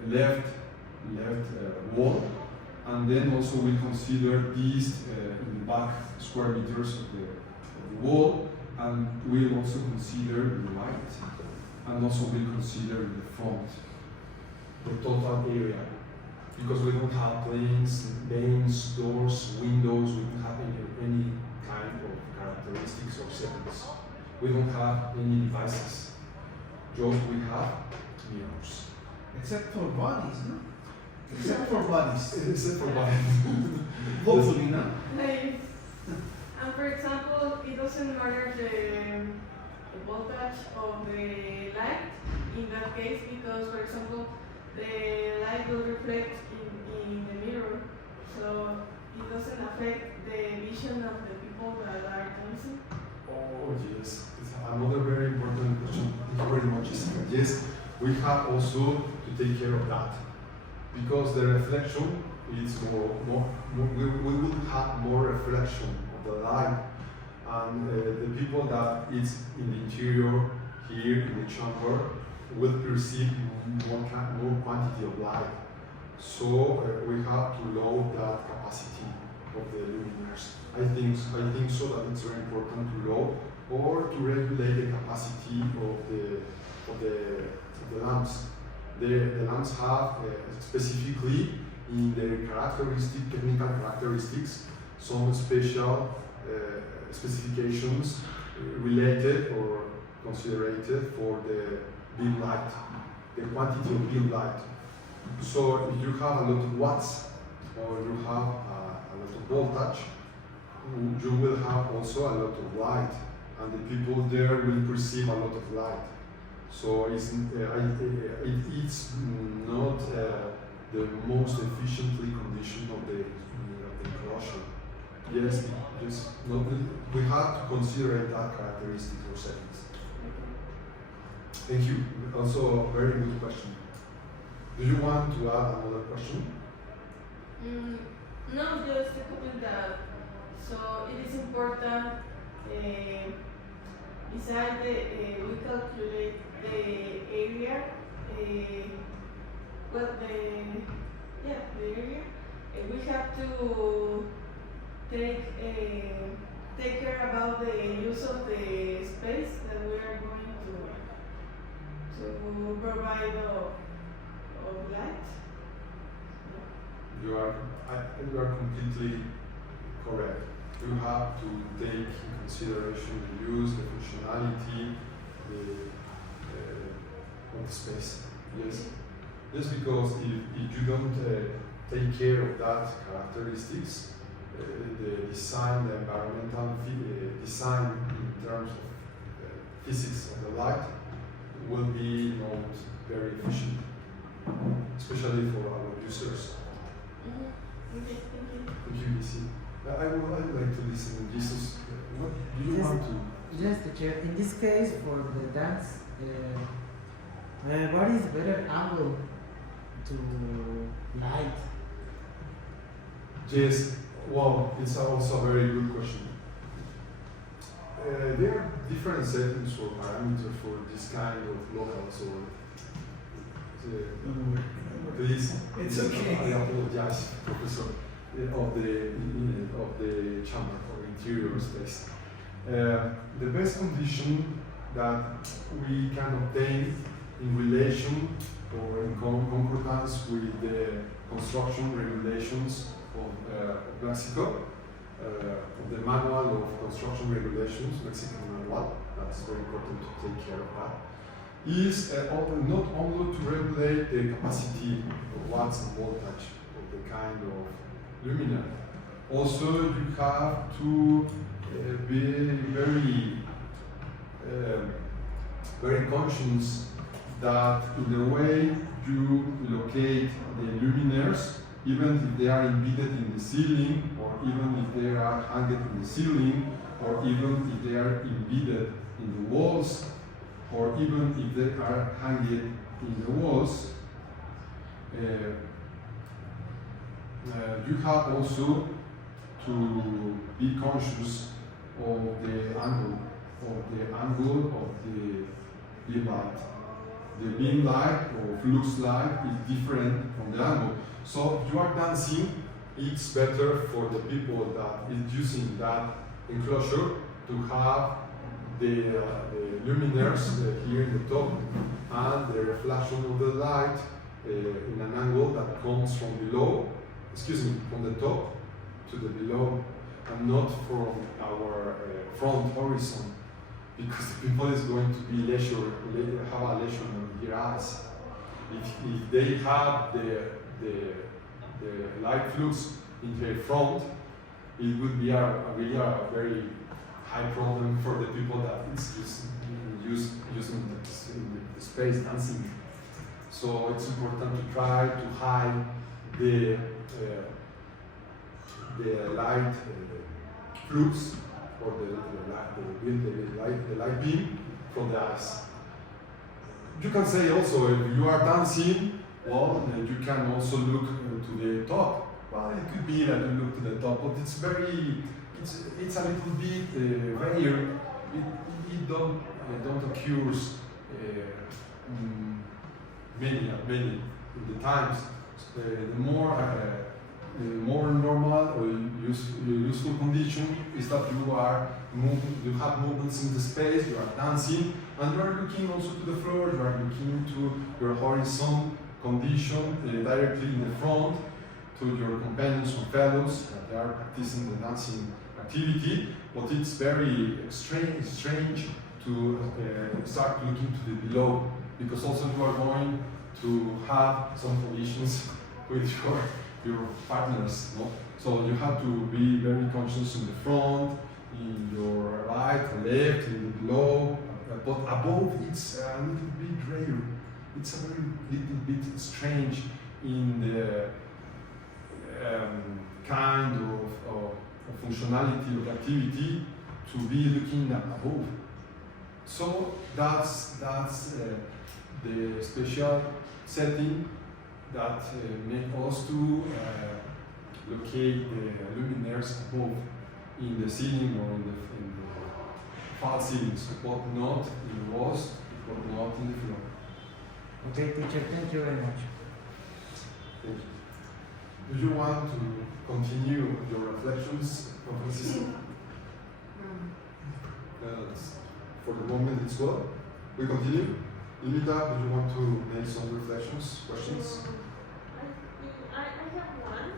left wall, and then also we consider these in the back square meters of the wall, and we'll also consider the right, and also we'll consider the front, the total area, because we don't have planes, lanes, doors, windows, we don't have any kind of characteristics or settings. We don't have any devices. Just we have mirrors. Except for bodies, no? Except for bodies. Except for bodies. Hopefully, no? Like, and for example, it doesn't matter the voltage of the light in that case, because for example, the light will reflect in the mirror, so it doesn't affect the vision of the people that are dancing. Oh yes, it's another very important question. Thank you very much, Jessica. Yes, we have also to take care of that, because the reflection is more we will have more reflection of the light, and the people that is in the interior here in the chamber will perceive more quantity of light. So we have to load that capacity of the luminaires. I think so that it's very important to load or to regulate the capacity of the lamps. The lamps have specifically in their technical characteristics, some special specifications related or considered for the beam light, the quantity of beam light. So if you have a lot of watts or you have a lot of voltage, you will have also a lot of light, and the people there will perceive a lot of light. So it's not the most efficiently condition of the enclosure. Yes, we have to consider that characteristic or settings. Thank you. Also, a very good question. Do you want to add another question? No, just to complete that. So it is important, beside we calculate the area, the area, we have to take care about the use of the space that we are going to provide of light. You are completely correct. You have to take in consideration the use, the functionality, of the space. Yes. Just because if you don't take care of that characteristics, the design, the environmental design in terms of physics of the light will be not very efficient, especially for our users. Okay, thank you. Thank you, Lizzie. I would like to listen to Jesus. What do you Yes. want to? Yes, teacher. In this case, for the dance, what is better angle to light? Yes, well, it's also a very good question. There are different settings or parameters for this kind of locals or please. It's okay. I apologize, Professor, of the chamber or interior space. The best condition that we can obtain in relation or in concordance with the construction regulations of Mexico, of the manual of construction regulations, Mexican manual, that's very important to take care of that, is not only to regulate the capacity of watts and voltage of the kind of luminaire. Also, you have to be very conscious that in the way you locate the luminaires, even if they are embedded in the ceiling, or even if they are hanged in the ceiling, or even if they are embedded in the walls, or even if they are hanged in the walls, you have also to be conscious of the angle of the beam light. The beam light or flux light is different from the angle. So if you are dancing, it's better for the people that is using that enclosure to have the luminaires here in the top and the reflection of the light in an angle that comes from below, from the top to the below, and not from our front horizon, because the people is going to be have a leisure on their eyes. If they have the light flux in their front, it would be really a very high problem for the people that is using the space dancing. So it's important to try to hide the light flux or the light beam from the eyes. You can say also, if you are dancing, well, you can also look to the top. Well, it could be that you look to the top, but it's a little bit rare. It don't occurs many in the times. The more normal or useful condition is that you are moving, you have movements in the space, you are dancing, and you are looking also to the floor, you are looking to your horizon condition directly in the front to your companions or fellows that are practicing the dancing activity. But it's very strange to start looking to the below, because also you are going to have some collisions with your partners, no? So you have to be very conscious in the front, in your right, left, in the below, but above it's a little bit rare. It's a very little bit strange in the kind of functionality of activity to be looking above. So that's the special setting that make us to locate the luminaires above in the ceiling or in the false ceilings, but not in the walls, but not in the floor. Okay, teacher, thank you very much. Thank you. Do you want to continue your reflections, Francisco? For the moment, it's well. We continue. Lilita, do you want to make some reflections, questions? I have one.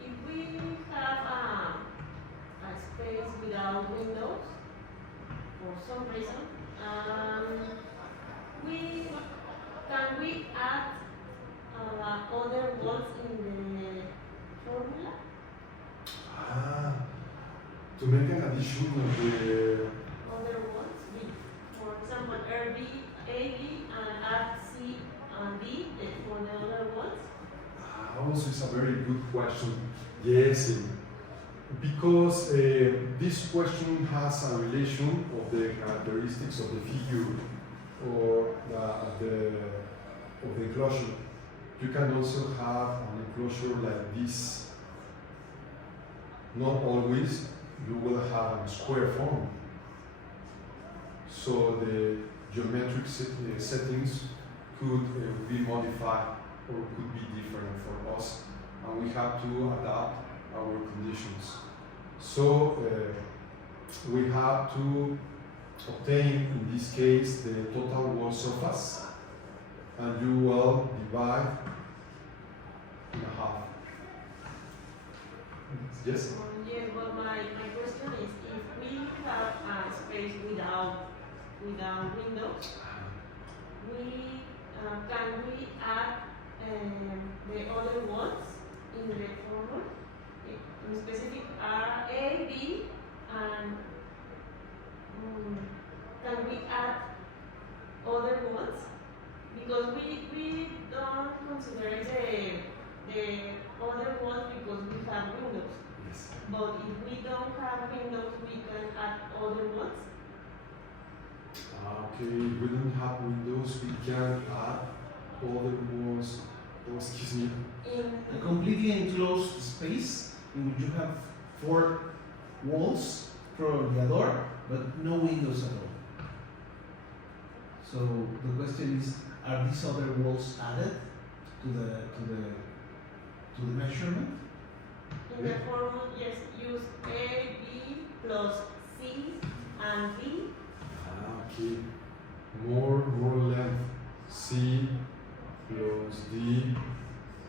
If we have a space without windows, for some reason, can we add other walls in the formula? To make an addition of the Other walls, for example, AB and add C and D for the other walls? also is a very good question. Yes, because this question has a relation of the characteristics of the figure or the enclosure. You can also have an enclosure like this. Not always you will have a square form. So the geometric settings could be modified or could be different for us, and we have to adapt our conditions. So we have to obtain, in this case, the total wall surface, and you will divide in half. Yes? Yes, but my question is, if we have a space without windows, can we add the other walls in the formula? In specific are A, B, and can we add other walls? Because we don't consider the other walls because we have windows. Yes. But if we don't have windows, we can add other walls. Okay, if we don't have windows, we can add other walls. Oh, excuse me. A completely enclosed space in which you have 4 walls, probably a door, but no windows at all. So the question is, are these other walls added to the measurement? In the formula, yes, use A, B plus C and D. Okay. More length. C plus D,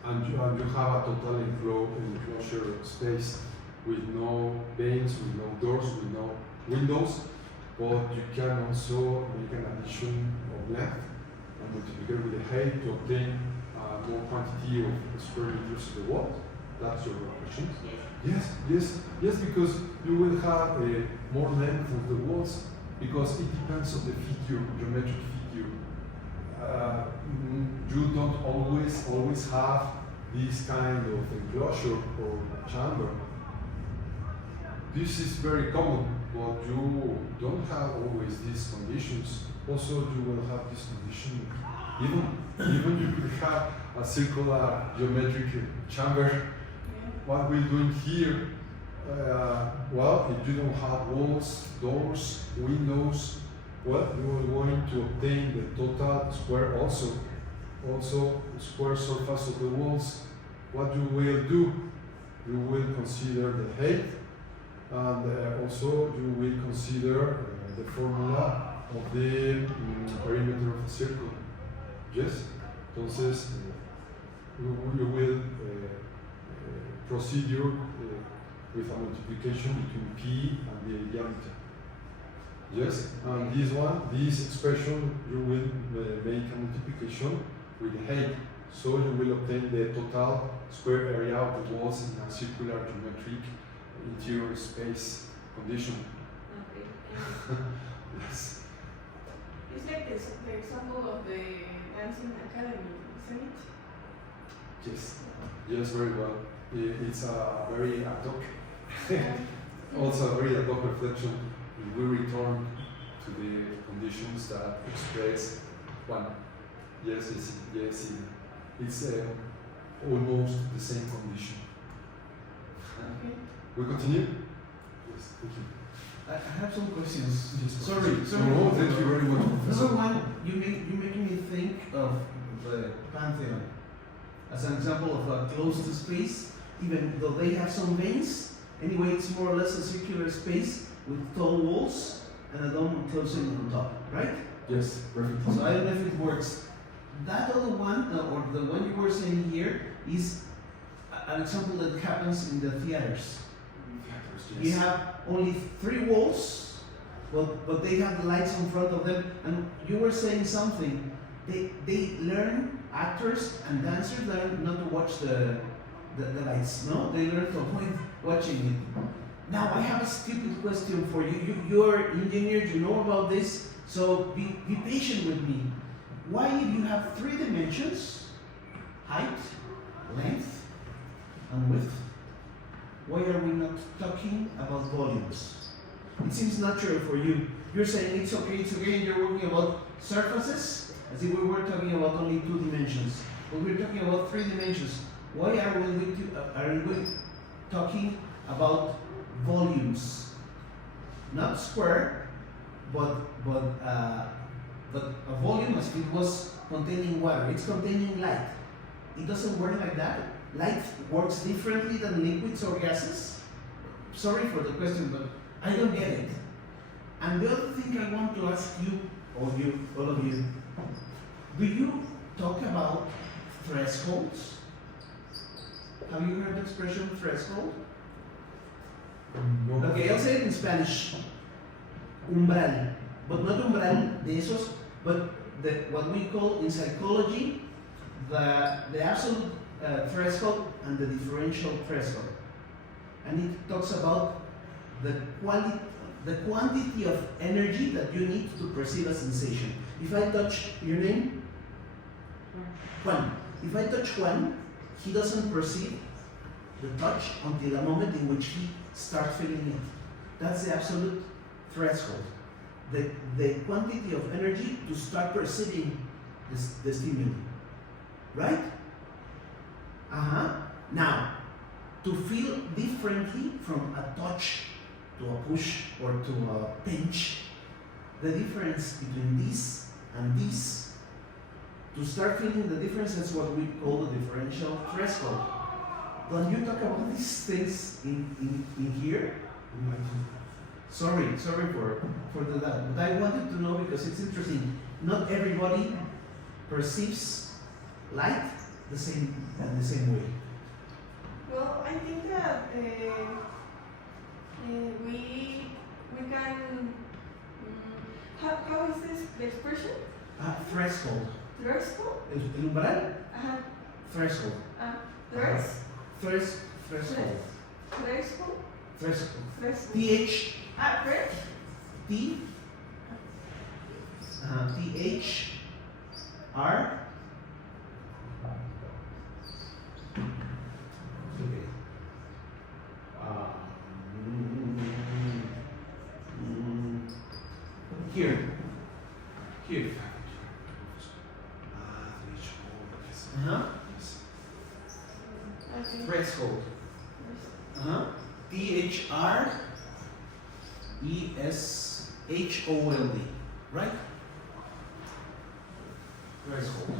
and you have a total enclosure space with no panes, with no doors, with no windows, but you can also make an addition of length and multiply with the height to obtain more quantity of square meters of the wall. That's your question? Yes, because you will have more length of the walls, because it depends on the figure, geometric figure. You don't always have this kind of enclosure or chamber. This is very common, but you don't have always these conditions. Also, you will have this condition. Even you could have a circular geometric chamber. What we're doing here Well, if you don't have walls, doors, windows, well, you are going to obtain the total square also square surface of the walls. What you will do, you will consider the height, and also you will consider the formula of the perimeter of a circle. Yes? Entonces, you will procedure with a multiplication between P and the diameter. Yes? And this expression, you will make a multiplication with the height. So you will obtain the total square area of the walls in a circular geometric interior space condition. Okay. Yes. It's like the example of the dancing academy, isn't it? Yes. Yes, very well. It's a very ad hoc, also a very ad hoc reflection. We return to the conditions that express one. Yes, it's almost the same condition. Okay. We continue? Yes, thank you. I have some questions. Yes, Sorry. No, thank you very much, Professor. Number one, you making me think of the Pantheon as an example of a closed space, even though they have some veins. Anyway, it's more or less a circular space with tall walls and a dome closing on top, right? Yes, perfect. So I don't know if it works. That other one, or the one you were saying here, is an example that happens in the theaters. You have only 3 walls, but they have the lights in front of them. And you were saying something. They learn, actors and dancers learn not to watch the lights. No, they learn to avoid watching it. Now I have a stupid question for you. You're engineers, you know about this, so be patient with me. Why, if you have 3 dimensions, height, length, and width, why are we not talking about volumes? It seems natural for you. You're saying it's okay, and you're working about surfaces, as if we were talking about only 2 dimensions. But we're talking about 3 dimensions. Why are we talking about volumes? Not square, but a volume as if it was containing water. It's containing light. It doesn't work like that. Light works differently than liquids or gases. Sorry for the question, but I don't get it. And the other thing I want to ask you, all of you, do you talk about thresholds? Have you heard the expression threshold? No. Okay, I'll say it in Spanish. Umbral, but not umbral de esos, but what we call in psychology the absolute threshold and the differential threshold. And it talks about the quantity of energy that you need to perceive a sensation. If I touch your name, Juan. If I touch Juan, he doesn't perceive the touch until the moment in which he starts feeling it. That's the absolute threshold. The quantity of energy to start perceiving the stimuli. Right? Now, to feel differently from a touch to a push or to a pinch, the difference between this and this, to start feeling the difference, that's what we call the differential threshold. When you talk about these things in here, sorry for the doubt, but I wanted to know because it's interesting. Not everybody perceives light the same way. Well, I think that we can. How is this the expression? Threshold. Threshold. El umbral. Threshold. Threshold. Threshold. Threshold. Threshold. Threshold. TH. Fresh. T. TH. R. Okay. Here. Okay. Threshold. THR. Threshold, right? Threshold.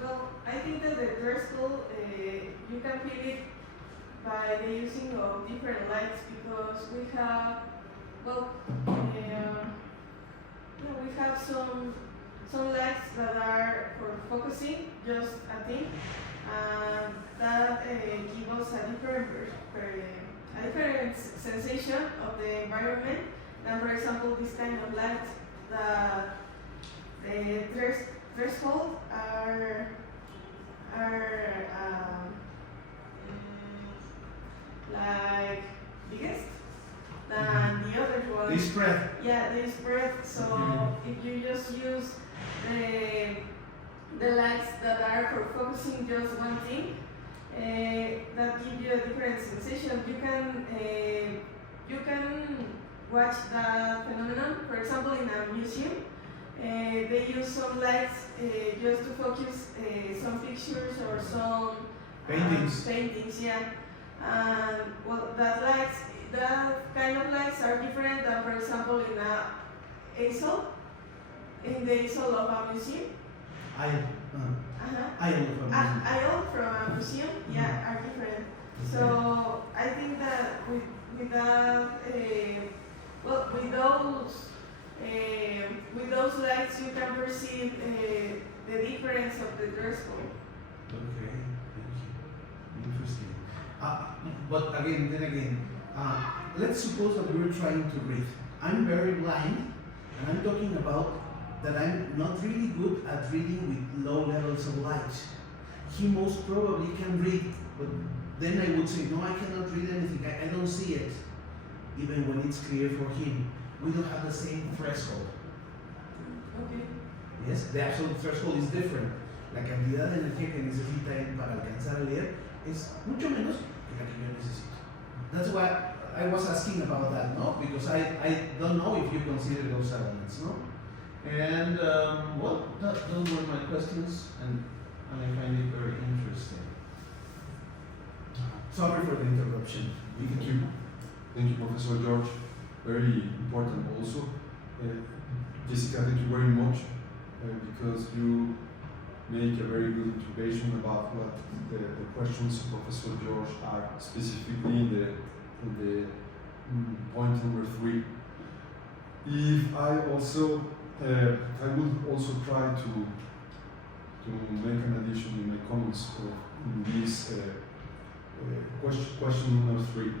Well, I think that the threshold, you can feel it by the using of different lights because we have, well, we have some lights that are for focusing, just a thing, and that give us a different sensation of the environment. And for example, this kind of light, the threshold are like biggest than the other ones. They spread. Yeah, they spread. So if you just use the lights that are for focusing just one thing, that give you a different sensation. You can watch that phenomenon. For example, in a museum, they use some lights just to focus some pictures or some paintings, yeah. And well, that kind of lights are different than, for example, in the easel of a museum. Aisle From a museum, yeah, are different. So I think that with those lights, you can perceive the difference of the threshold. Okay, thank you. Interesting. But again, let's suppose that we're trying to read. I'm very blind, and I'm talking about that I'm not really good at reading with low levels of light. He most probably can read, but then I would say, no, I cannot read anything. I don't see it, even when it's clear for him. We don't have the same threshold. Okay. Yes, the absolute threshold is different. La cantidad de energía que necesita él para alcanzar a leer es mucho menos que la que yo necesito. That's why I was asking about that, no? Because I don't know if you consider those elements, no? And well, those were my questions, and I find it very interesting. Sorry for the interruption. Thank you. Thank you, Professor George. Very important also. Jessica, thank you very much because you make a very good observation about what the questions of Professor George are specifically in the point number 3. If I also, I will also try to make an addition in my comments in this question number 3.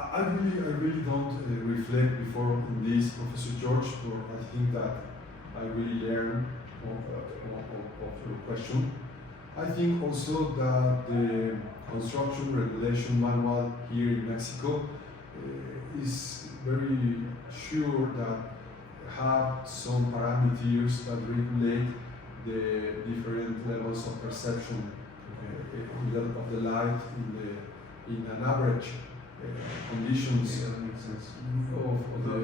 I really don't reflect before in this, Professor George, but I think that I really learned of your question. I think also that the construction regulation manual here in Mexico is very sure that have some parameters that regulate the different levels of perception of the light in an average conditions of the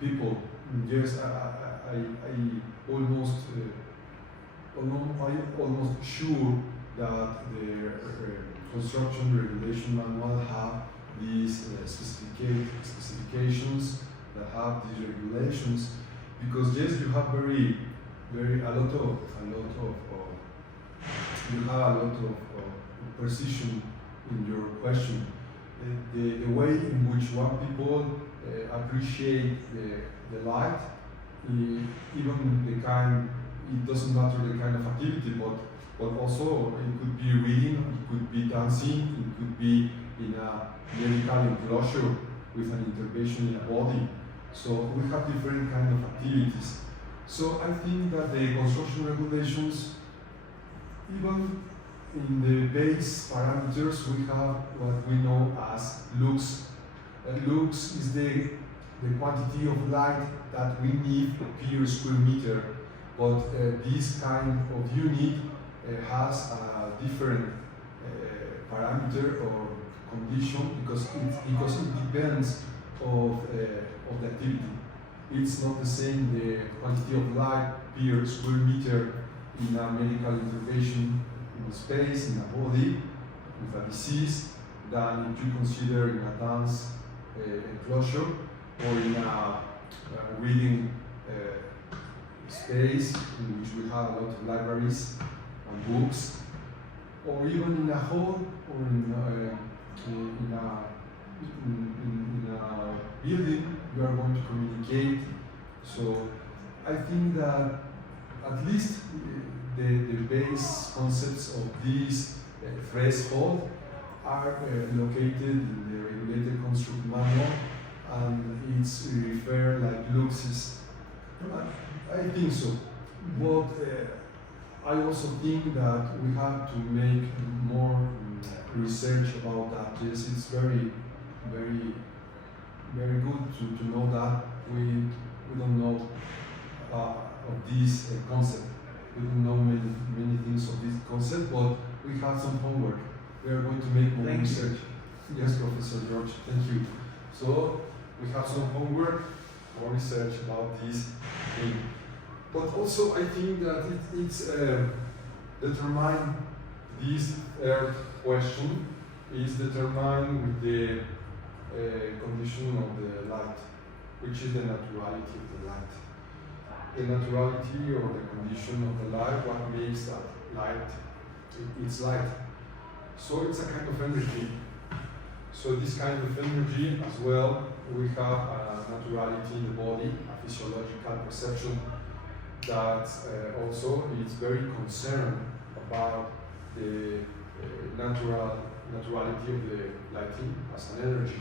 people. Yes, I almost sure that the construction regulation manual have these specifications that have these regulations, because yes, you have a lot of precision in your question. The way in which one people appreciate the light, even the kind, it doesn't matter the kind of activity, but also it could be reading, it could be dancing, it could be in a medical enclosure with an intervention in a body. So we have different kind of activities. So I think that the construction regulations, even in the base parameters, we have what we know as lux. Lux is the quantity of light that we need per square meter, but this kind of unit has a different parameter or condition because it depends of the activity. It's not the same the quantity of light per square meter in a medical intervention in a space, in a body, with a disease, than if you consider in a dance enclosure or in a reading space in which we have a lot of libraries and books, or even in a hall or in a building, we are going to communicate. So I think that at least the base concepts of this threshold are located in the regulated construct manual, and it's referred like luxes. I think so, but I also think that we have to make more research about that. Yes, it's very good to know that we don't know of this concept. We don't know many things of this concept, but we have some homework. We are going to make more research. Yes, Professor George, thank you. So we have some homework, more research about this thing. But also I think that it's determined, this third question is determined with the condition of the light, which is the naturality of the light. The naturality or the condition of the light, what makes that light, it's light. So it's a kind of energy. So this kind of energy as well, we have a naturality in the body, a physiological perception that also is very concerned about the naturality of the lighting as an energy.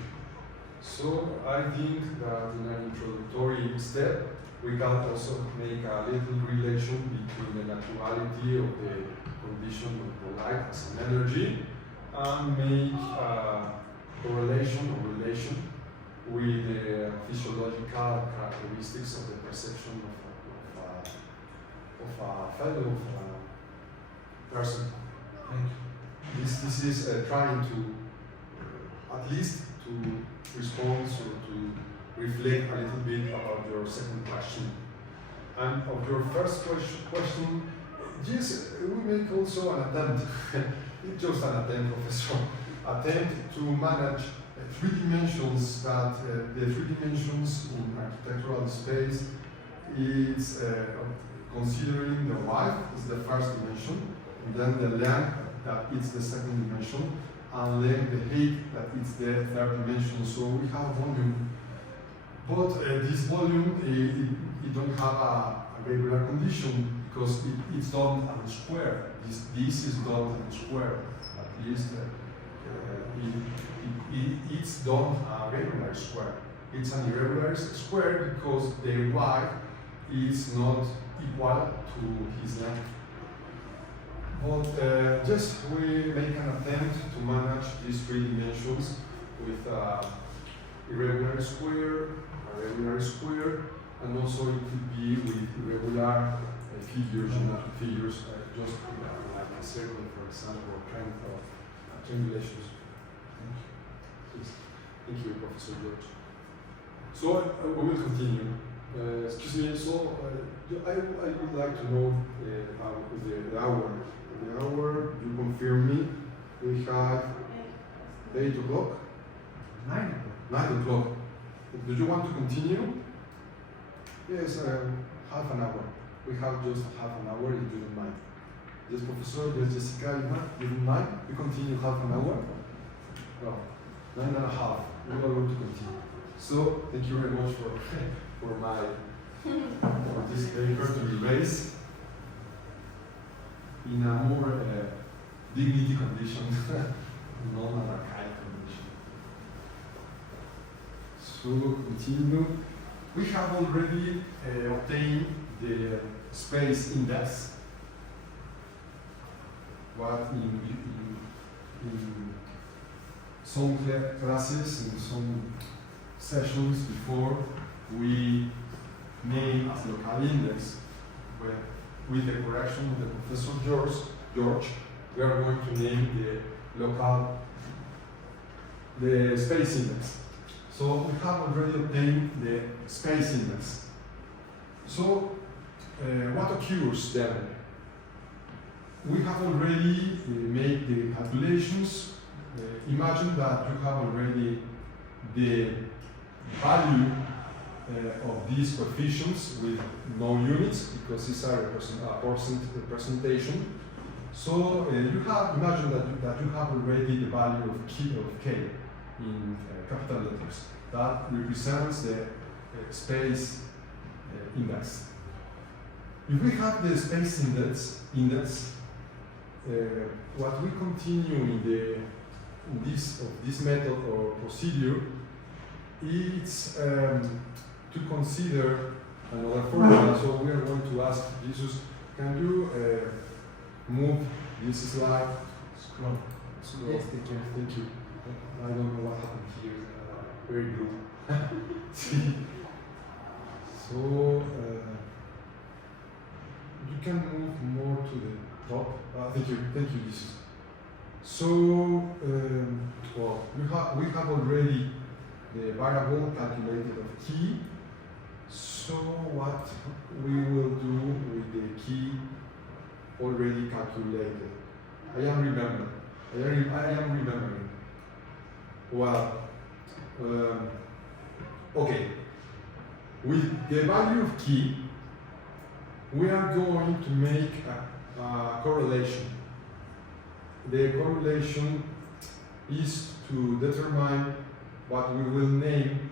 So I think that in an introductory step, we can also make a little relation between the naturality of the condition of the light as an energy and make a correlation or relation with the physiological characteristics of the perception of a fellow person. Thank you. This is trying to at least to respond or to reflect a little bit about your second question. And of your first question, yes, we make also an attempt, it's just an attempt, Professor, attempt to manage three dimensions that the three dimensions in architectural space is considering the width is the first dimension, and then the length that is the second dimension, and then the height that is the third dimension. So we have volume, but this volume it don't have a regular condition because it's done on square. This is done on square. At least it's done a regular square. It's an irregular square because the y is not equal to his length. But just we make an attempt to manage these three dimensions with irregular square, a regular square, and also it could be with irregular figures, geometric figures, just like a circle, for example, or kind of triangulations. Thank you, Professor George. So we will continue. Excuse me, so I would like to know the hour. The hour, you confirm me, we have 8 o'clock? 9 o'clock. 9 o'clock. Do you want to continue? Yes, half an hour. We have just half an hour if you don't mind. Yes, Professor, yes, Jessica, you don't mind? We continue half an hour? No, 9 and a half. We are going to continue. So, thank you very much for this paper to be raised in a more dignity condition, not an archaic condition. So, continue. We have already obtained the space index. What in some classes, in some sessions before, we name as local index. With the correction of the Professor George, we are going to name the space index. So we have already obtained the space index. So what occurs then? We have already made the calculations. Imagine that you have already the value of these coefficients with no units because these are representation. So you have imagine that you have already the value of k in capital letters. That represents the space index. If we have the space index, what we continue in this method or procedure is to consider another formula. So we are going to ask Jesus, can you move this slide? Scroll. Yes, teacher. Thank you. I don't know what happened here. Very good. See. So you can move more to the top. Thank you, Jesus. So well, we have already the variable calculated of key. So what we will do with the key already calculated? I am remembering. Well, okay. With the value of key, we are going to make a correlation. The correlation is to determine what we will name.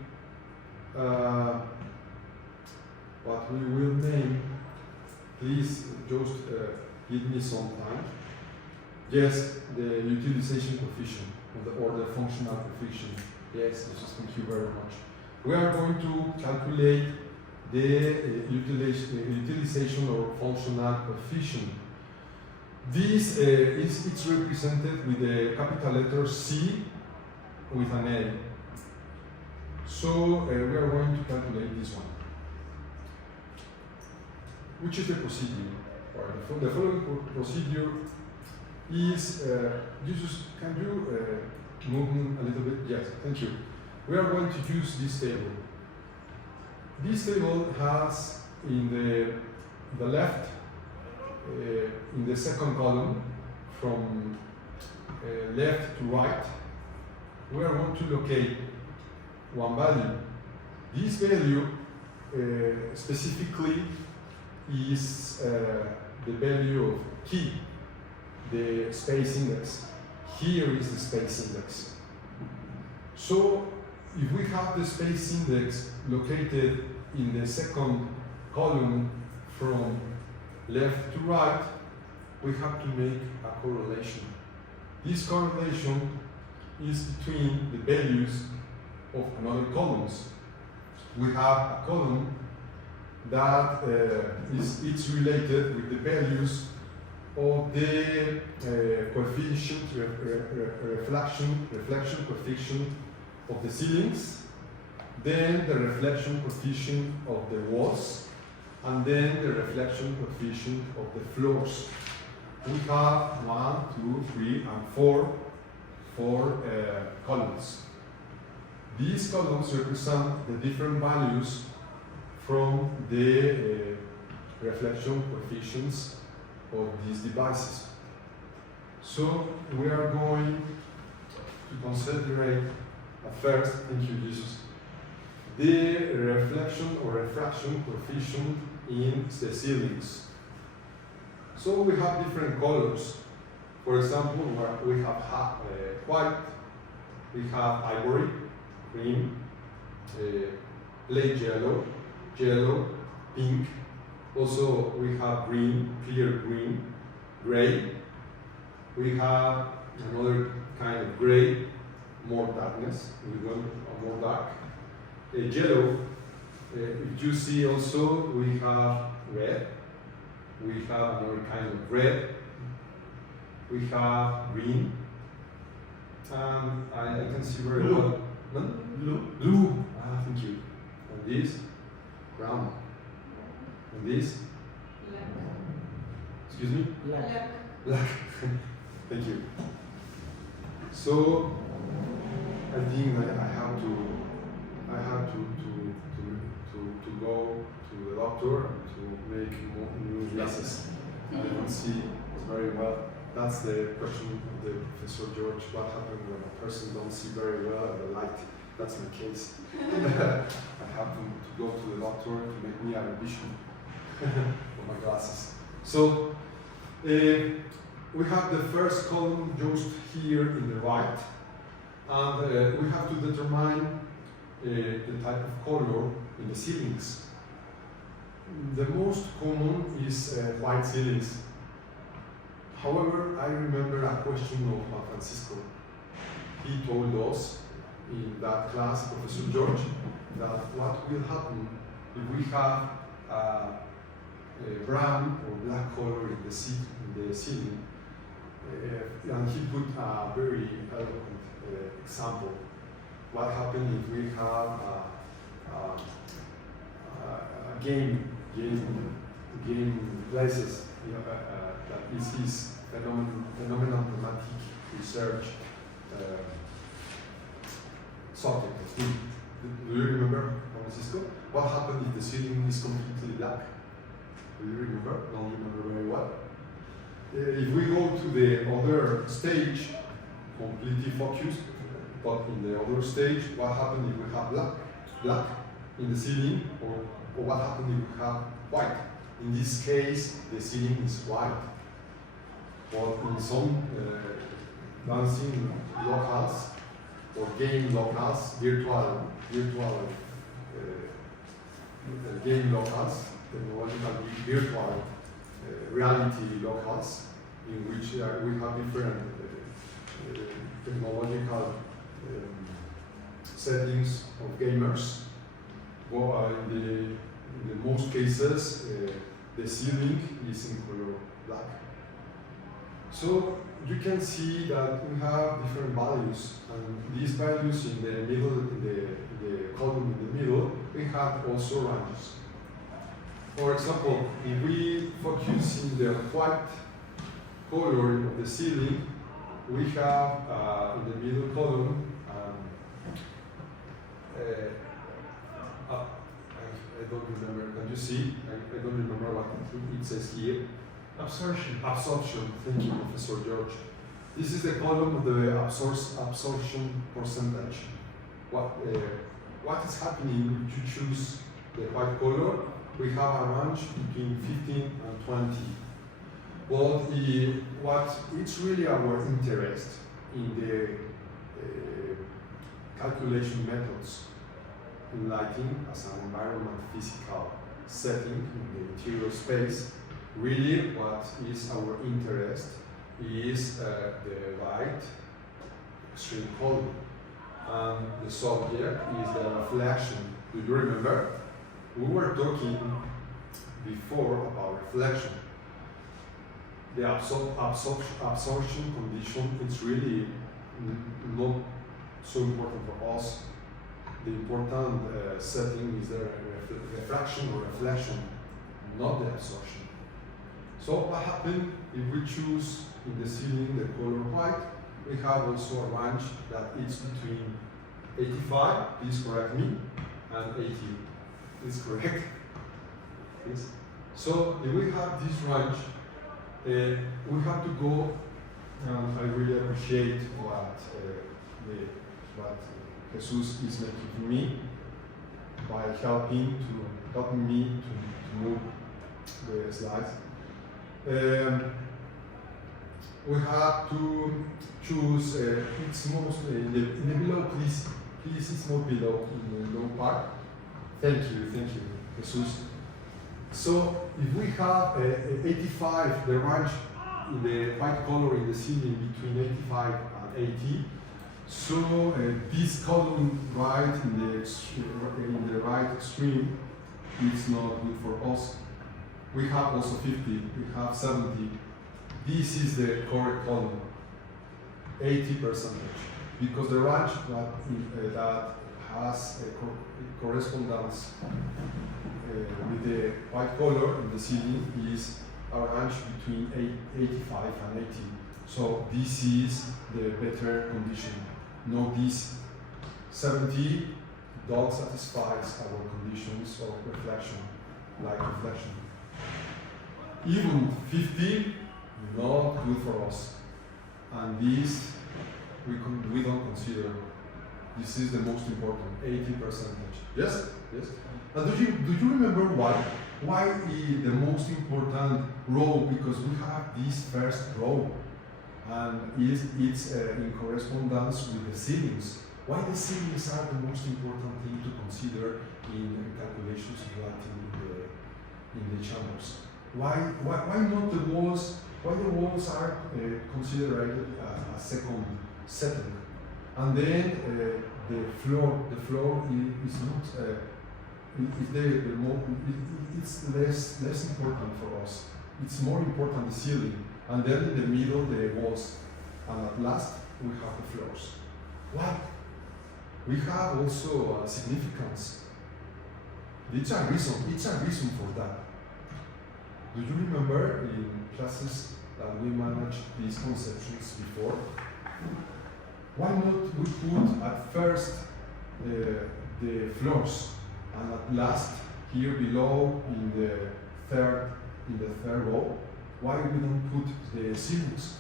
Please just give me some time. Yes, the utilization coefficient or the functional coefficient. Yes, thank you very much. We are going to calculate the utilization or functional coefficient. This it's represented with the capital letter C with an A. So we are going to calculate this one. Which is the procedure? The following procedure is, Jesus, can you move a little bit? Yes, thank you. We are going to use this table. This table has in the left, in the second column, from left to right, we are going to locate one value. This value specifically is the value of key, the space index. Here is the space index. So if we have the space index located in the second column from left to right, we have to make a correlation. This correlation is between the values of another columns. We have a column that it's related with the values of the coefficient, reflection coefficient of the ceilings, then the reflection coefficient of the walls, and then the reflection coefficient of the floors. We have 1, 2, 3, and 4 columns. These columns represent the different values from the reflection coefficients of these devices. So we are going to consider at first, thank you Jesus, the reflection or refraction coefficient in the ceilings. So we have different colors. For example, we have white, we have ivory, cream, light yellow, pink. Also we have green, clear green, gray. We have another kind of gray, more darkness, we want more dark. Yellow, if you see also we have red, we have another kind of red, we have green, and I can see very Blue. well. No? Blue. Ah, thank you. And this, brown. And this, excuse me? Black. Black. Thank you. So I think that I have to go to the doctor to make more new glasses. I don't see very well. That's the question of the Professor George. What happens when a person don't see very well at the light? That's my case. I have to go to the doctor to make me a revision for my glasses. So we have the first column just here in the right, and we have to determine the type of color in the ceilings. The most common is white ceilings. However, I remember a question of Juan Francisco. He told us in that class, Professor George, that what will happen if we have a brown or black color in the ceiling. And he put a very eloquent example. What happens if we have a game places, that is his phenomenal thematic research subject. Do you remember, Francisco? What happened if the ceiling is completely black? Do you remember? Don't remember very well. If we go to the other stage, completely focused, but in the other stage, what happens if we have black in the ceiling, or what happens if we have white? In this case, the ceiling is white. But in some dancing locals or game locals, virtual game locals, technological virtual reality locals, in which we have different technological settings of gamers. Well, in the most cases, the ceiling is in color black. So you can see that we have different values, and these values in the middle, in the column in the middle, we have also ranges. For example, if we focus in the white color of the ceiling, we have in the middle column, I don't remember, can you see? I don't remember what it says here. Absorption. Absorption, thank you, Professor George. This is the column of the absorption percentage. What is happening if you choose the white color? We have a range between 15 and 20. But what it's really our interest in the calculation methods in lighting as an environment physical setting in the interior space. Really, what is our interest is the right extreme color, and the subject is the reflection. Do you remember? We were talking before about reflection. The absorption condition is really not so important for us. The important setting is the refraction or reflection, not the absorption. So what happens if we choose in the ceiling the color white? We have also a range that is between 85, please correct me, and 80. Is correct? Yes. So if we have this range, we have to go, and I really appreciate what Jesus is making for me by helping me to move the slides. We have to choose, it's mostly in the below, please it's more below, in the below part. Thank you, Jesus. So if we have 85, the range in the white color in the ceiling between 85 and 80, so this column right in the right extreme is not good for us. We have also 50, we have 70. This is the correct column, 80%, because the range that has a correspondence with the white color in the ceiling is a range between 85 and 80. So this is the better condition. Note this, 70 don't satisfy our conditions of reflection, light reflection. Even 50, not good for us. And this we don't consider. This is the most important, 80%. Yes? Yes? And do you remember why? Why is the most important row? Because we have this first row, and it's in correspondence with the ceilings. Why the ceilings are the most important thing to consider in calculations of lighting in the chambers? Why not the walls? Why the walls are considered a second setting, and then the floor is not. It's less important for us. It's more important the ceiling, and then in the middle the walls, and at last we have the floors. Why? We have also significance. It's a reason for that. Do you remember in classes that we managed these conceptions before? Why not we put at first the floors, and at last here below in the third row? Why we don't put the ceilings?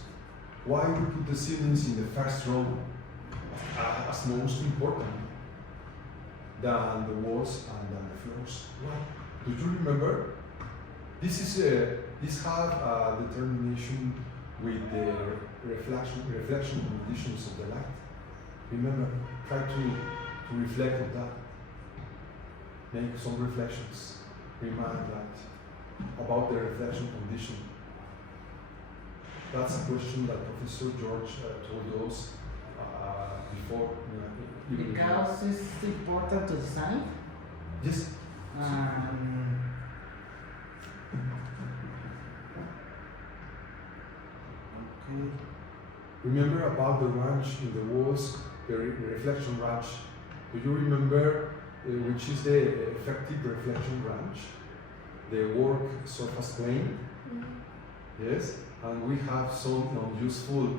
Why we put the ceilings in the first row as most important than the walls and than the floors? Why? Do you remember? This have a determination with the reflection conditions of the light. Remember, try to reflect on that. Make some reflections. Remind that about the reflection condition. That's a question that Professor George told us before. Because it's important to design. Yes. Okay. Remember about the range in the walls, the reflection range. Do you remember which is the effective reflection range? The work surface plane. Yes, and we have some non-useful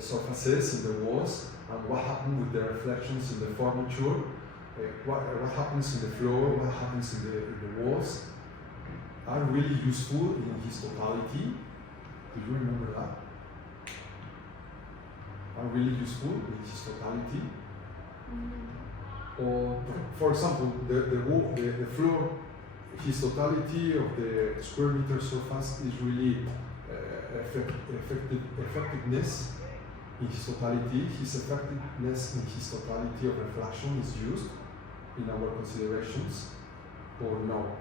surfaces in the walls. And what happens with the reflections in the furniture? What happens in the floor? What happens in the walls? Are really useful in his totality. Do you remember that? Are really useful in his totality. Or, for example, the floor, his totality of the square meter surface is really effectiveness in his totality. His effectiveness in his totality of reflection is used in our considerations, or no?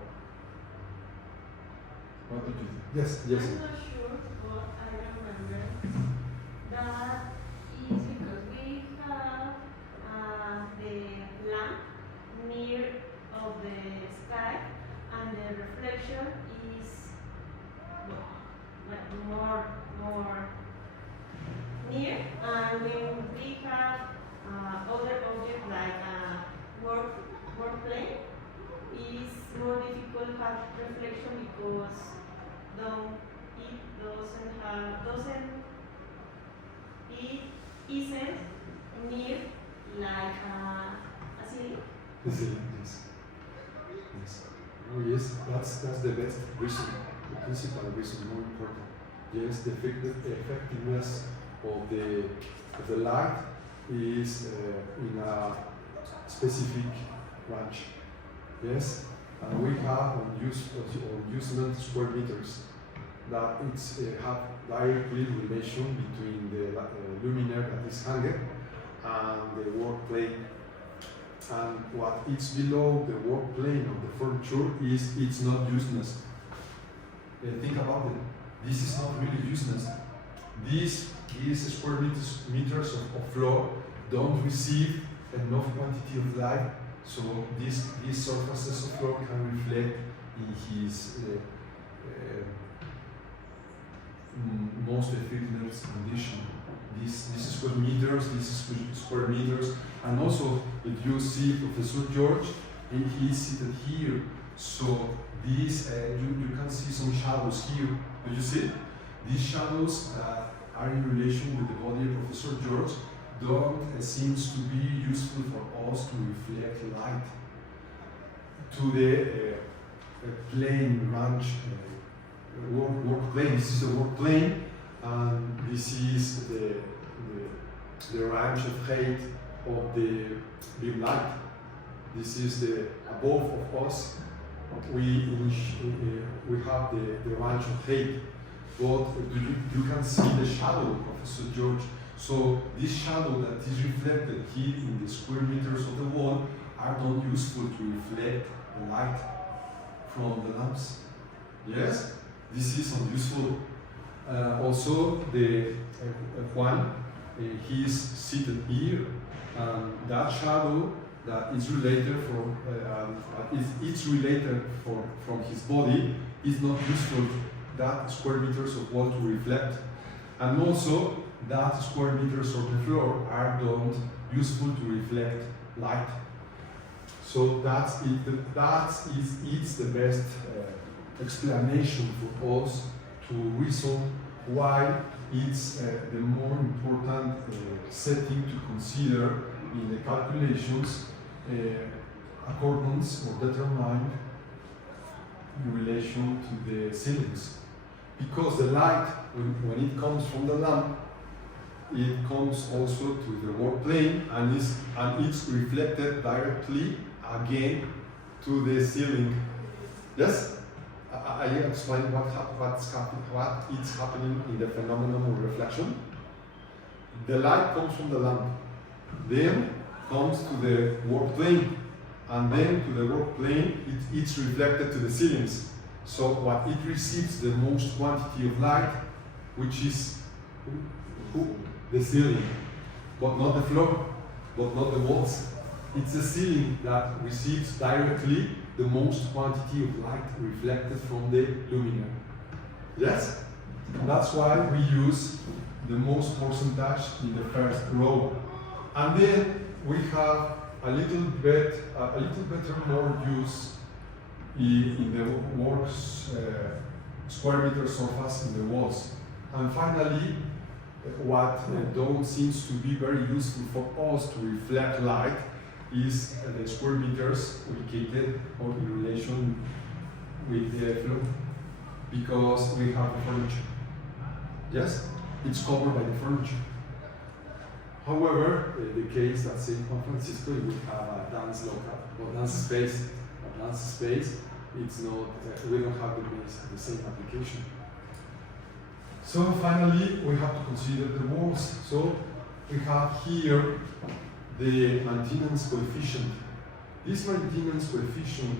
What did you think? Yes, yes. I'm not sure, but I remember that is because we have the lamp near of the sky, and the reflection is more near, and when we have other objects like work plane, is more difficult to have reflection because it isn't near like a ceiling. The ceiling, yes. Yes. Oh yes, that's the best reason, the principal reason, more important. Yes, the effectiveness of the light is in a specific range. Yes, and we have on usement square meters that it's have directly relation between the luminaire that is hanged and the work plane. And what is below the work plane of the furniture it's not useless. Think about it. This is not really useless. These square meters of floor don't receive enough quantity of light, so these surfaces of floor can reflect in his most effectiveness condition. These square meters, and also if you see Professor George, he is seated here, so these you can see some shadows here. Do you see? These shadows are in relation with the body of Professor George. Don't seems to be useful for us to reflect light to the plane range. Work plane. This is the work plane, and this is the range of height of the beam light. This is the above of us. We have the range of height, but you can see the shadow, Professor George. So this shadow that is reflected here in the square meters of the wall are not useful to reflect the light from the lamps. Yes, this is unuseful. Also, the Juan, he is seated here, and that shadow that is related from his body is not useful. That square meters of wall to reflect, and also that square meters of the floor are not useful to reflect light. So that's it. It's the best explanation for us to reason why it's the more important setting to consider in the calculations accordance or determined in relation to the ceilings. Because the light, when it comes from the lamp, it comes also to the work plane and it's reflected directly again to the ceiling. Yes? I explain what is happening in the phenomenon of reflection. The light comes from the lamp, then comes to the work plane, and then to the work plane it's reflected to the ceilings. So what it receives the most quantity of light, which is the ceiling, but not the floor, but not the walls. It's the ceiling that receives directly the most quantity of light reflected from the luminaire. Yes? That's why we use the most percentage in the first row. And then we have a little better more use in the works square meter surface in the walls. And finally, what don't seems to be very useful for us to reflect light is the square meters ubicated or in relation with the floor, because we have the furniture. Yes, it's covered by the furniture. However, the case that St. Juan Francisco, we have a dance local or dance space. A dance space, it's not. We don't have the same application. So finally, we have to consider the walls. So we have here the maintenance coefficient. This maintenance coefficient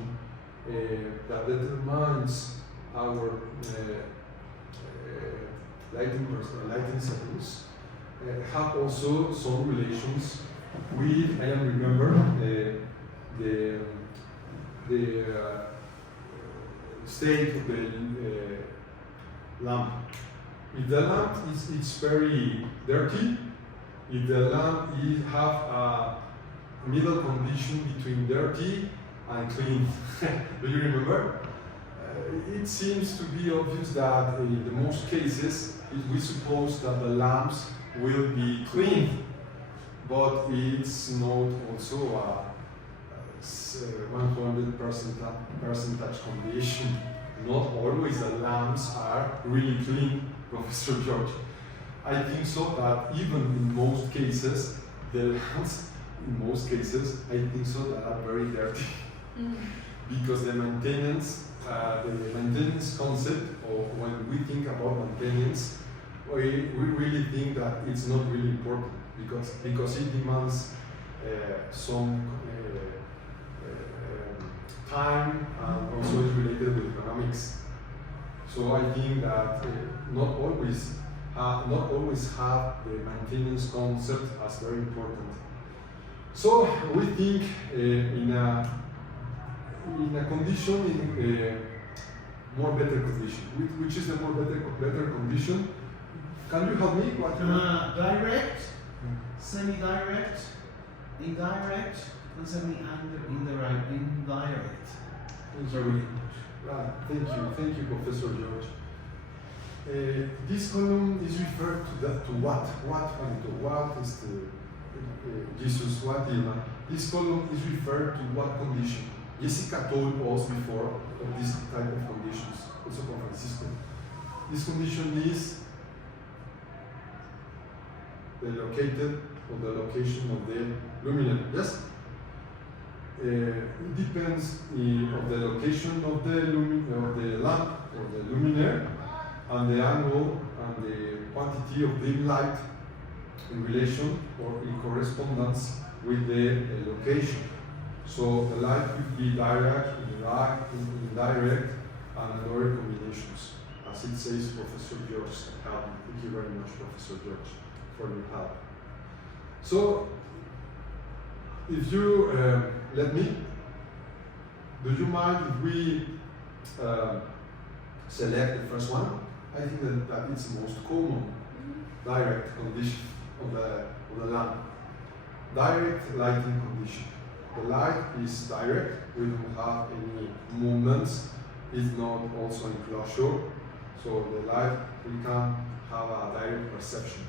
that determines our lighting settings have also some relations with, I remember, the state of the lamp. If the lamp is very dirty, if the lamp have a middle condition between dirty and clean, do you remember? It seems to be obvious that in the most cases, we suppose that the lamps will be clean, but it's not also a 100% condition. Not always the lamps are really clean, Professor George. I think so that even in most cases, the lamps, in most cases, I think so that are very dirty. Because the maintenance concept, or when we think about maintenance, we really think that it's not really important because it demands some time and also is related with economics. So I think that not always have the maintenance concept as very important. So we think in a condition, in more better condition. Which is the more better condition? Can you help me? What direct, semi-direct, indirect, and semi-indirect. Sorry. Right. Thank you, Professor George. This column is referred to what? What is the Jesus? What Dilma? This column is referred to what condition? Jessica told us before of this type of conditions, also from Francisco. This condition is the location of the luminaire, yes? It depends on the location of the lamp or the luminaire and the angle and the quantity of dim light in relation or in correspondence with the location. So the light could be direct, indirect, and other combinations. As it says, Professor George. Thank you very much, Professor George, for your help. So, if you let me, do you mind if we select the first one? I think that it's the most common direct condition of the lamp. Direct lighting condition. The light is direct, we don't have any movements, it's not also enclosure, so the light, we can have a direct perception.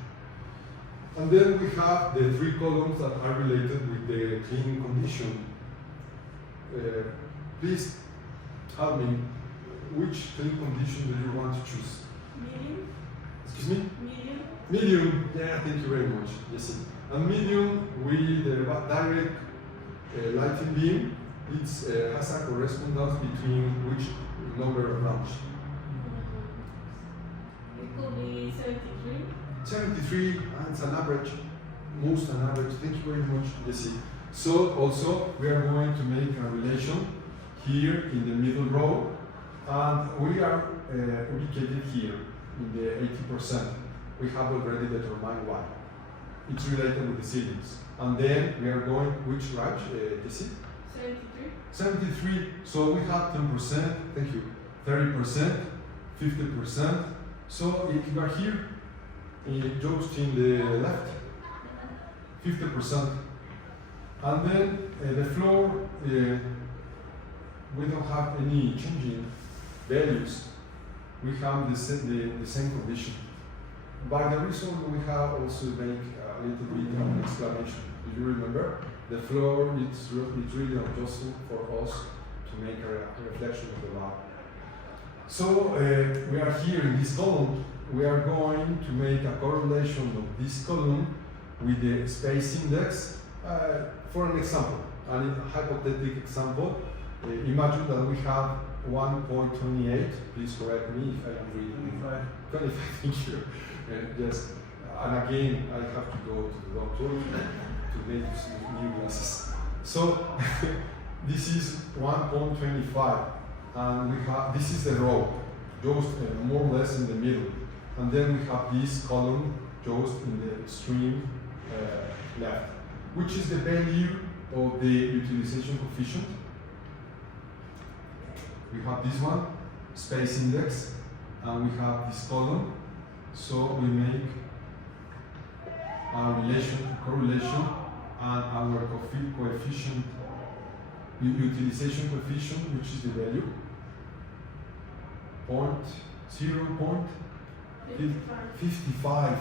And then we have the three columns that are related with the cleaning condition. Please help me, which cleaning condition do you want to choose? Medium. Excuse me? Medium. Medium, yeah, thank you very much. Yes. And medium with the direct lighting beam, it has a correspondence between which number of lamps? It could be 73. 73, and it's an average, most an average. Thank you very much, Jesse. So also we are going to make a relation here in the middle row, and we are ubicated here in the 80%. We have already determined why. It's related with the ceilings. And then we are going, which range, Jesse? 73. 73, so we have 10%, thank you, 30%, 50%. So if you are here, just in the left, 50%. And then the floor, we don't have any changing values. We have the same condition. By the reason we have also make a little bit of explanation. Do you remember? The floor it's really adjusted for us to make a reflection of the light. So we are here in this column. We are going to make a correlation of this column with the space index. For an example, a hypothetical example, imagine that we have 1.28. Please correct me if I am reading. 25, thank you. Yes, and again, I have to go to the doctor to make new glasses. So this is 1.25, and we have this is the row, just more or less in the middle, and then we have this column just in the extreme left, which is the value of the utilization coefficient. We have this one, space index, and we have this column. So we make a correlation, and our coefficient, utilization coefficient, which is the value, 0.55.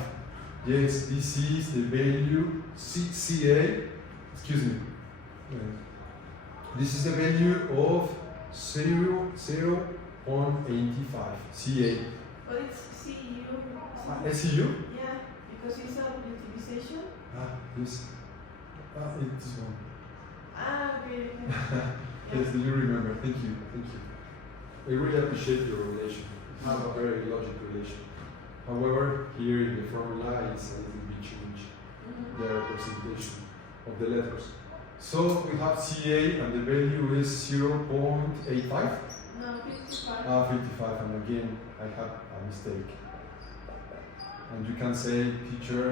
Yes, this is the value CA. Excuse me. This is the value of 0.85 CA. But it's CU. SEU? Yeah, because it's a utilization. Yes. It's one. Okay. Yes, do you remember? Thank you. I really appreciate your relation. You have a very logical relation. However, here in the formula it's a little bit changed, the representation of the letters. So we have CA and the value is 0.85? No, 55. 55, and again I have a mistake. And you can say, teacher,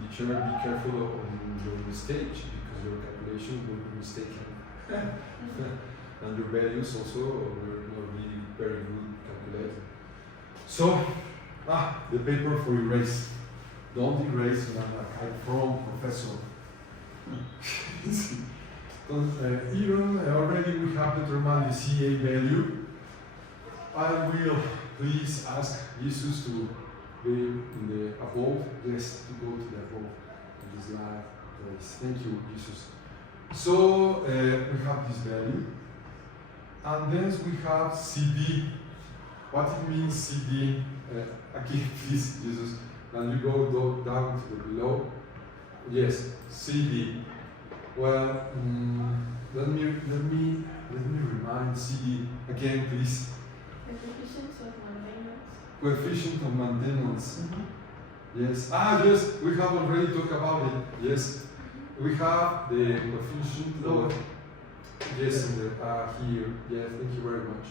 be careful on your mistake because your calculation will be mistaken. And your values also will not be very good calculated. So, the paper for erase. Don't erase when I'm from professor. Even already we have determined the CA value. I will please ask Jesus to be in the above, yes, to go to the above in this live place. Thank you, Jesus. So we have this value, and then we have CD. What it means CD? Again, please, Jesus. And you go down to the below. Yes, CD. Well, let me remind CD again, please. The coefficients of maintenance. Coefficient of maintenance. Mm-hmm. Yes. Yes. We have already talked about it. Yes. We have the coefficient of. Yes, in the, here. Yes. Thank you very much.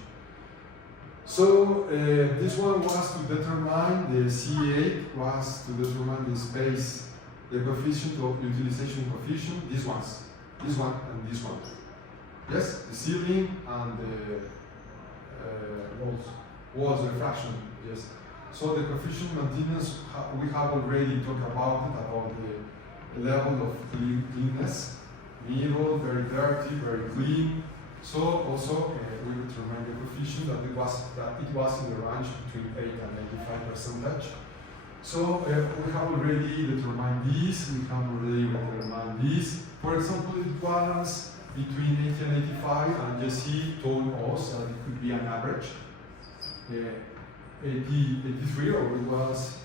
So this one was to determine the C8 was to determine the space, the coefficient of utilization coefficient. This one and this one. Yes, the ceiling and the walls refraction. Yes. So the coefficient maintenance we have already talked about it, about the level of cleanness, middle, very dirty, very clean. So also we determine the coefficient that it was in the range between 8 and 95%. So we have already determined this. We have already determined this. For example, it was between 80 and 85, and Jesse told us that it could be an average. 83, or it was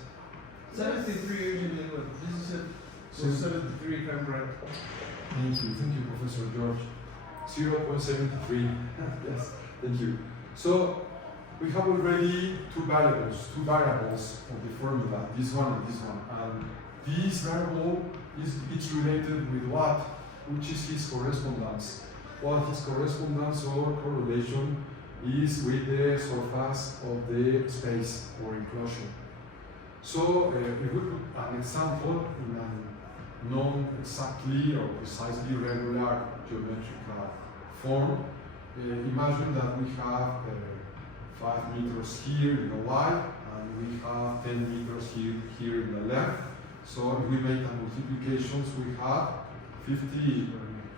73 usually, but this is it. So 73 if I'm right. Thank you, Professor George. 0.73. Yes, thank you. So we have already two variables of the formula, this one and this one. And this variable it's related with what? Which is his correspondence. Well, his correspondence or correlation is with the surface of the space or enclosure. So if we put an example in a non-exactly or precisely regular geometrical form, imagine that we have 5 meters here in the y and we have 10 meters here in the left. So if we make a multiplications, we have 50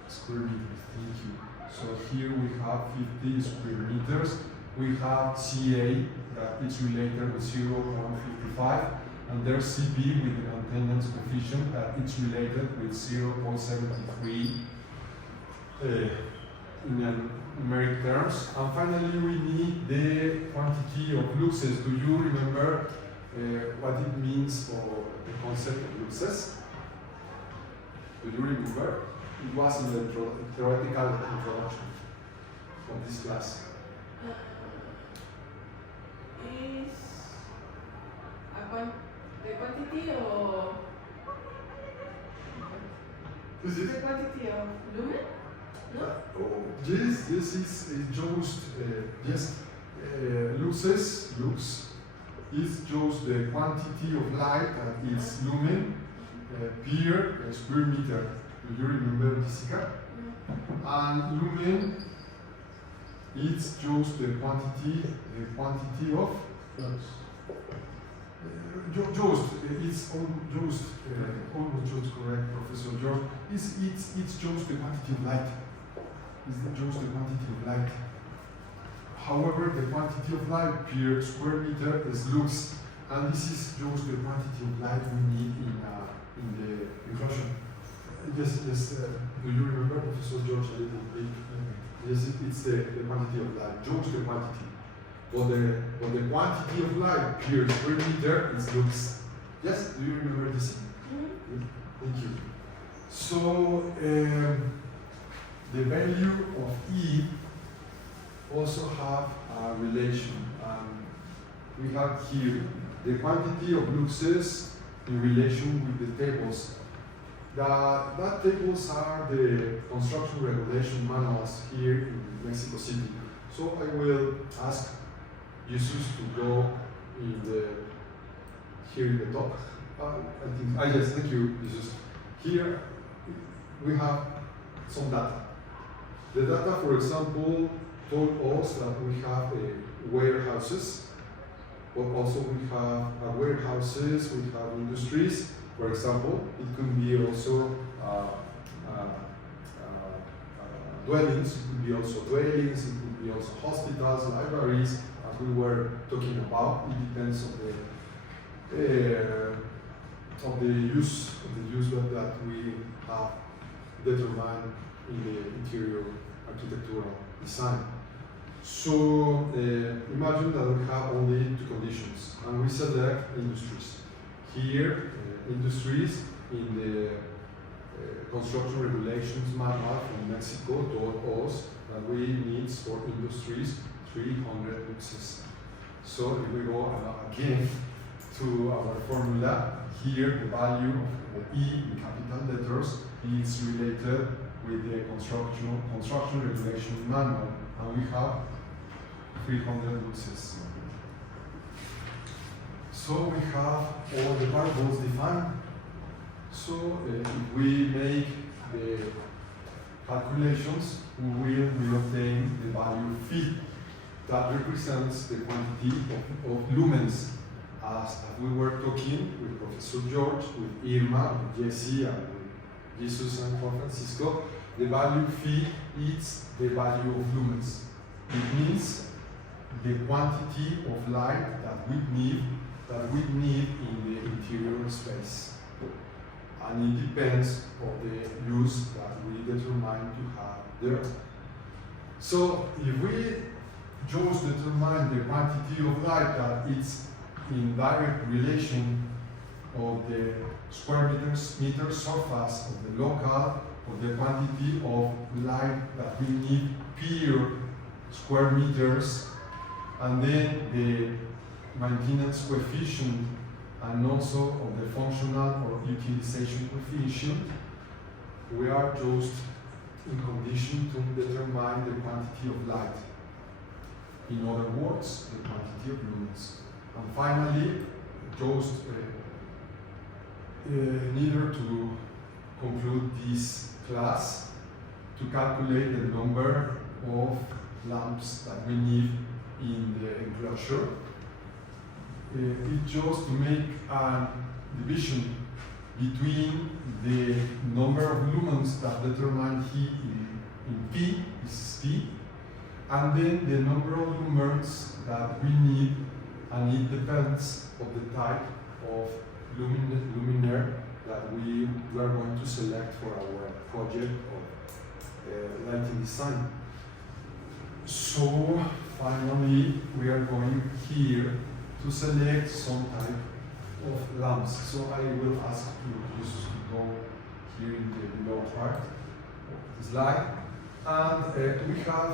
square meters. Thank you. So here we have 50 square meters. We have CA that is related with 0.55, and there's CB with the maintenance coefficient that is related with 0.73 in numeric terms. And finally, we need the quantity of fluxes. Do you remember what it means for the concept of fluxes? Do you remember? It was in the theoretical introduction of this class. Is the quantity of the quantity of lumen? No? Oh, yes, this is just lux is just the quantity of light that is lumen per square meter. Do you remember, Jessica? And lumen is just the quantity of it's almost just correct, Professor George. It's just the quantity of light. It's just the quantity of light. However, the quantity of light per square meter is lux, and this is just the quantity of light we need in the enclosure. Yes. Do you remember, Professor George, a little bit? Yes, it's the quantity of light, just the quantity. But the quantity of light per square meter is lux. Yes, do you remember this? Mm-hmm. Thank you. So the value of E also have a relation. We have here the quantity of luxes in relation with the tables. That tables are the construction regulation manuals here in Mexico City. So I will ask Jesus to go here in the top. Yes, thank you, Jesus. Here we have some data. The data, for example, told us that we have warehouses, but also we have warehouses, we have industries. For example, it could be also dwellings, it could be also dwellings, it could be also hospitals, libraries, as we were talking about. It depends on the use that we have determined in the interior architectural design. So imagine that we have only two conditions, and we select industries. Here, industries in the construction regulations manual from Mexico told us that we need for industries 300 luxes. So if we go again to our formula, here the value of the E in capital letters is related with the construction regulation manual, and we have 300 luxes. So we have all the variables defined. So if we make the calculations, we will obtain the value phi that represents the quantity of lumens. As we were talking with Professor George, with Irma, with Jesse, and with Jesus and Juan Francisco, the value phi is the value of lumens. It means the quantity of light that we need in the interior space. And it depends on the use that we determine to have there. So if we just determine the quantity of light that is in direct relation of the square meter surface of the local, of the quantity of light that we need per square meters, and then the maintenance coefficient and also of the functional or utilization coefficient, we are just in condition to determine the quantity of light. In other words, the quantity of lumens. And finally, just neither to conclude this class, to calculate the number of lamps that we need in the enclosure. It's just to make a division between the number of lumens that determine heat in P, this is P, and then the number of lumens that we need, and it depends on the type of luminaire that we are going to select for our project of lighting design. So finally, we are going here to select some type of lamps. So I will ask you just to go here in the below part of the slide. And we have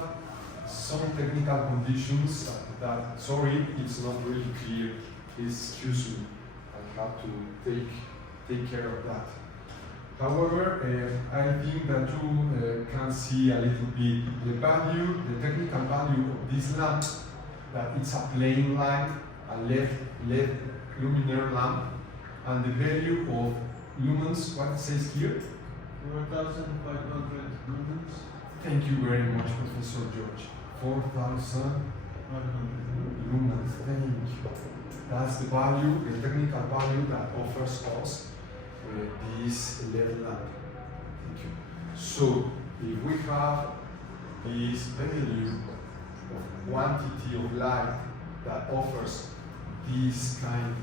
some technical conditions that, sorry, it's not really clear. Excuse me, I have to take care of that. However, I think that you can see a little bit the value, the technical value of this lamp, that it's a plain light, a LED luminaire lamp, and the value of lumens, what it says here? 4,500 lumens. Thank you very much, Professor George. 4,500 lumens, thank you. That's the value, the technical value that offers us this LED lamp. Thank you. So, if we have this value of quantity of light that offers this kind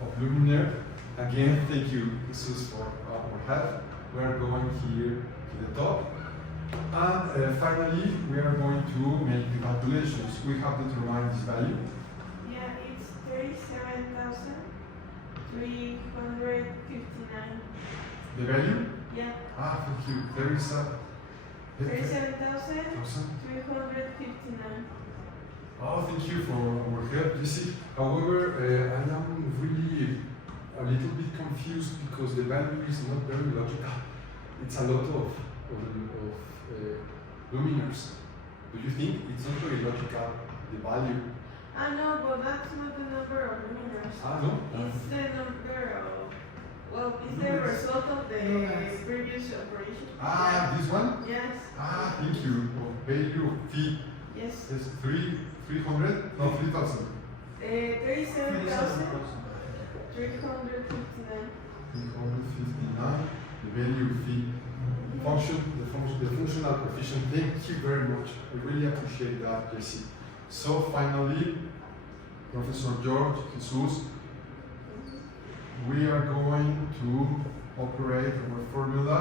of luminaire, again, thank you, Jesus, for our help. We are going here to the top. And finally, we are going to make the calculations. We have determined this value. Yeah, it's 37,359. The value? Yeah, Thank you. 37,359. Oh, thank you for our help. You see, however, I am really a little bit confused because the value is not very logical. It's a lot of luminaires. Do you think it's not very logical, the value? No, but that's not the number of luminaires. No? It's the number of, well, it's the Lumens. result of the Lumens. previous operation. This one? Yes. Thank you. Value of T Yes. is 300? No, 3,000. 37,359. 359. The value of T. The functional coefficient. Thank you very much. I really appreciate that, Jesse. So finally, Professor George, Jesus, we are going to operate our formula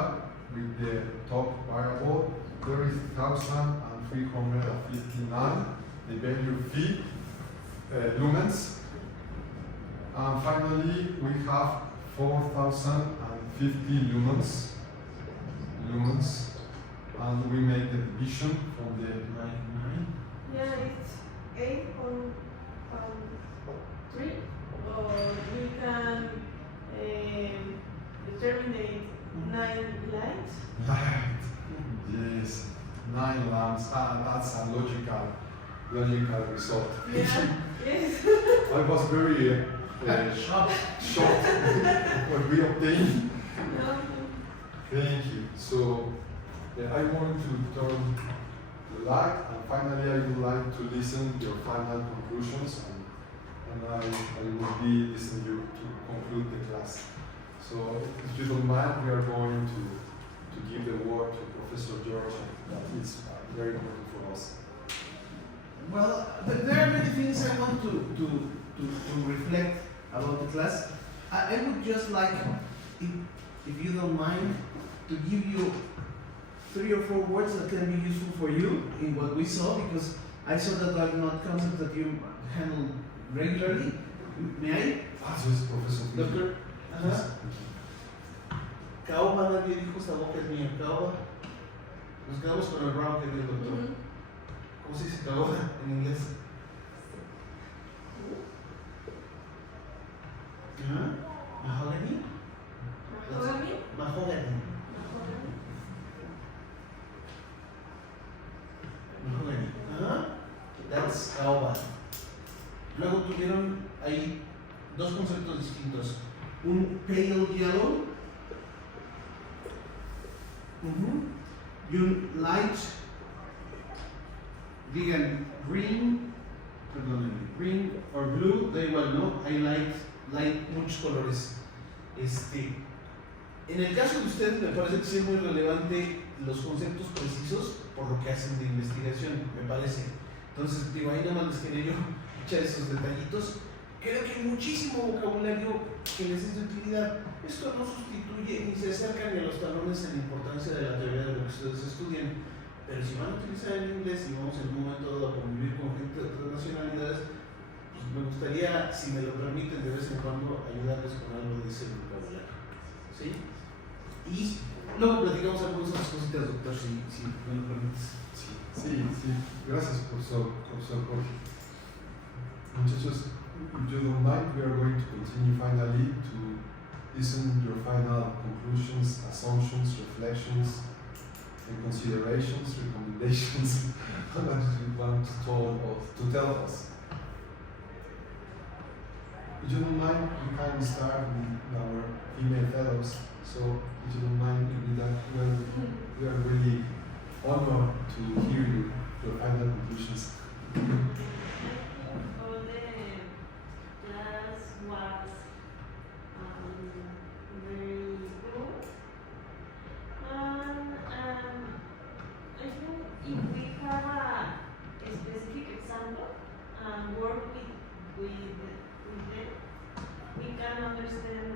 with the top variable 30,359, the value of V, lumens, and finally we have 4,500 50 lumens, and we make the division from the Like 9. Yeah, it's 8.3, or we can determine 9 lights. light. Yes, 9 lamps. That's a logical result. Yeah, yes. I was very Shocked. shocked when we obtained. No. Thank you. So I want to turn the light, and finally I would like to listen your final conclusions, and I will be listening you to conclude the class. So if you don't mind, we are going to give the word to Professor George. That is very important for us. Well, there are many things I want to reflect about the class. I would just like, if you don't mind, to give you 3 or 4 words that can be useful for you in what we saw, because I saw that are not concepts that you handle regularly. May I? Yes, Professor. Doctor? Ajá. Caoba, nadie dijo esta boca es mía. Caoba. Nos quedamos con el brown que dijo el doctor. Mhm. ¿Cómo se dice caoba en inglés? Ajá. Mahogany? Mahogany? Mahogany. Mahogany. Ajá. That's caoba. Luego tuvieron ahí 2 conceptos distintos. Un pale yellow. Y un light, digan green, perdónenme, green or blue, da igual, ¿no? Hay light, muchos colores. En el caso de ustedes me parece que sí es muy relevante los conceptos precisos por lo que hacen de investigación, me parece. Entonces, digo, ahí nada más les quería yo echar esos detallitos. Creo que hay muchísimo vocabulario que les es de utilidad. Esto no sustituye ni se acerca ni a los talones en la importancia de la teoría de lo que ustedes estudian. Pero si van a utilizar el inglés y vamos en un momento dado a convivir con gente de otras nacionalidades, pues me gustaría, si me lo permiten, de vez en cuando ayudarles con algo de ese vocabulario. ¿Sí? Y luego platicamos algunas otras cositas, doctor, si me lo permites. Sí. Gracias, profesor Jorge. Muchachos, if you don't mind, we are going to continue finally to listen your final conclusions, assumptions, reflections, and considerations, recommendations, what you want to tell us. If you don't mind, we can start with our female fellows. So, if you don't mind, we are really honored to hear your final conclusions. All the class was very good. And I think if we have a specific example and work with them, we can understand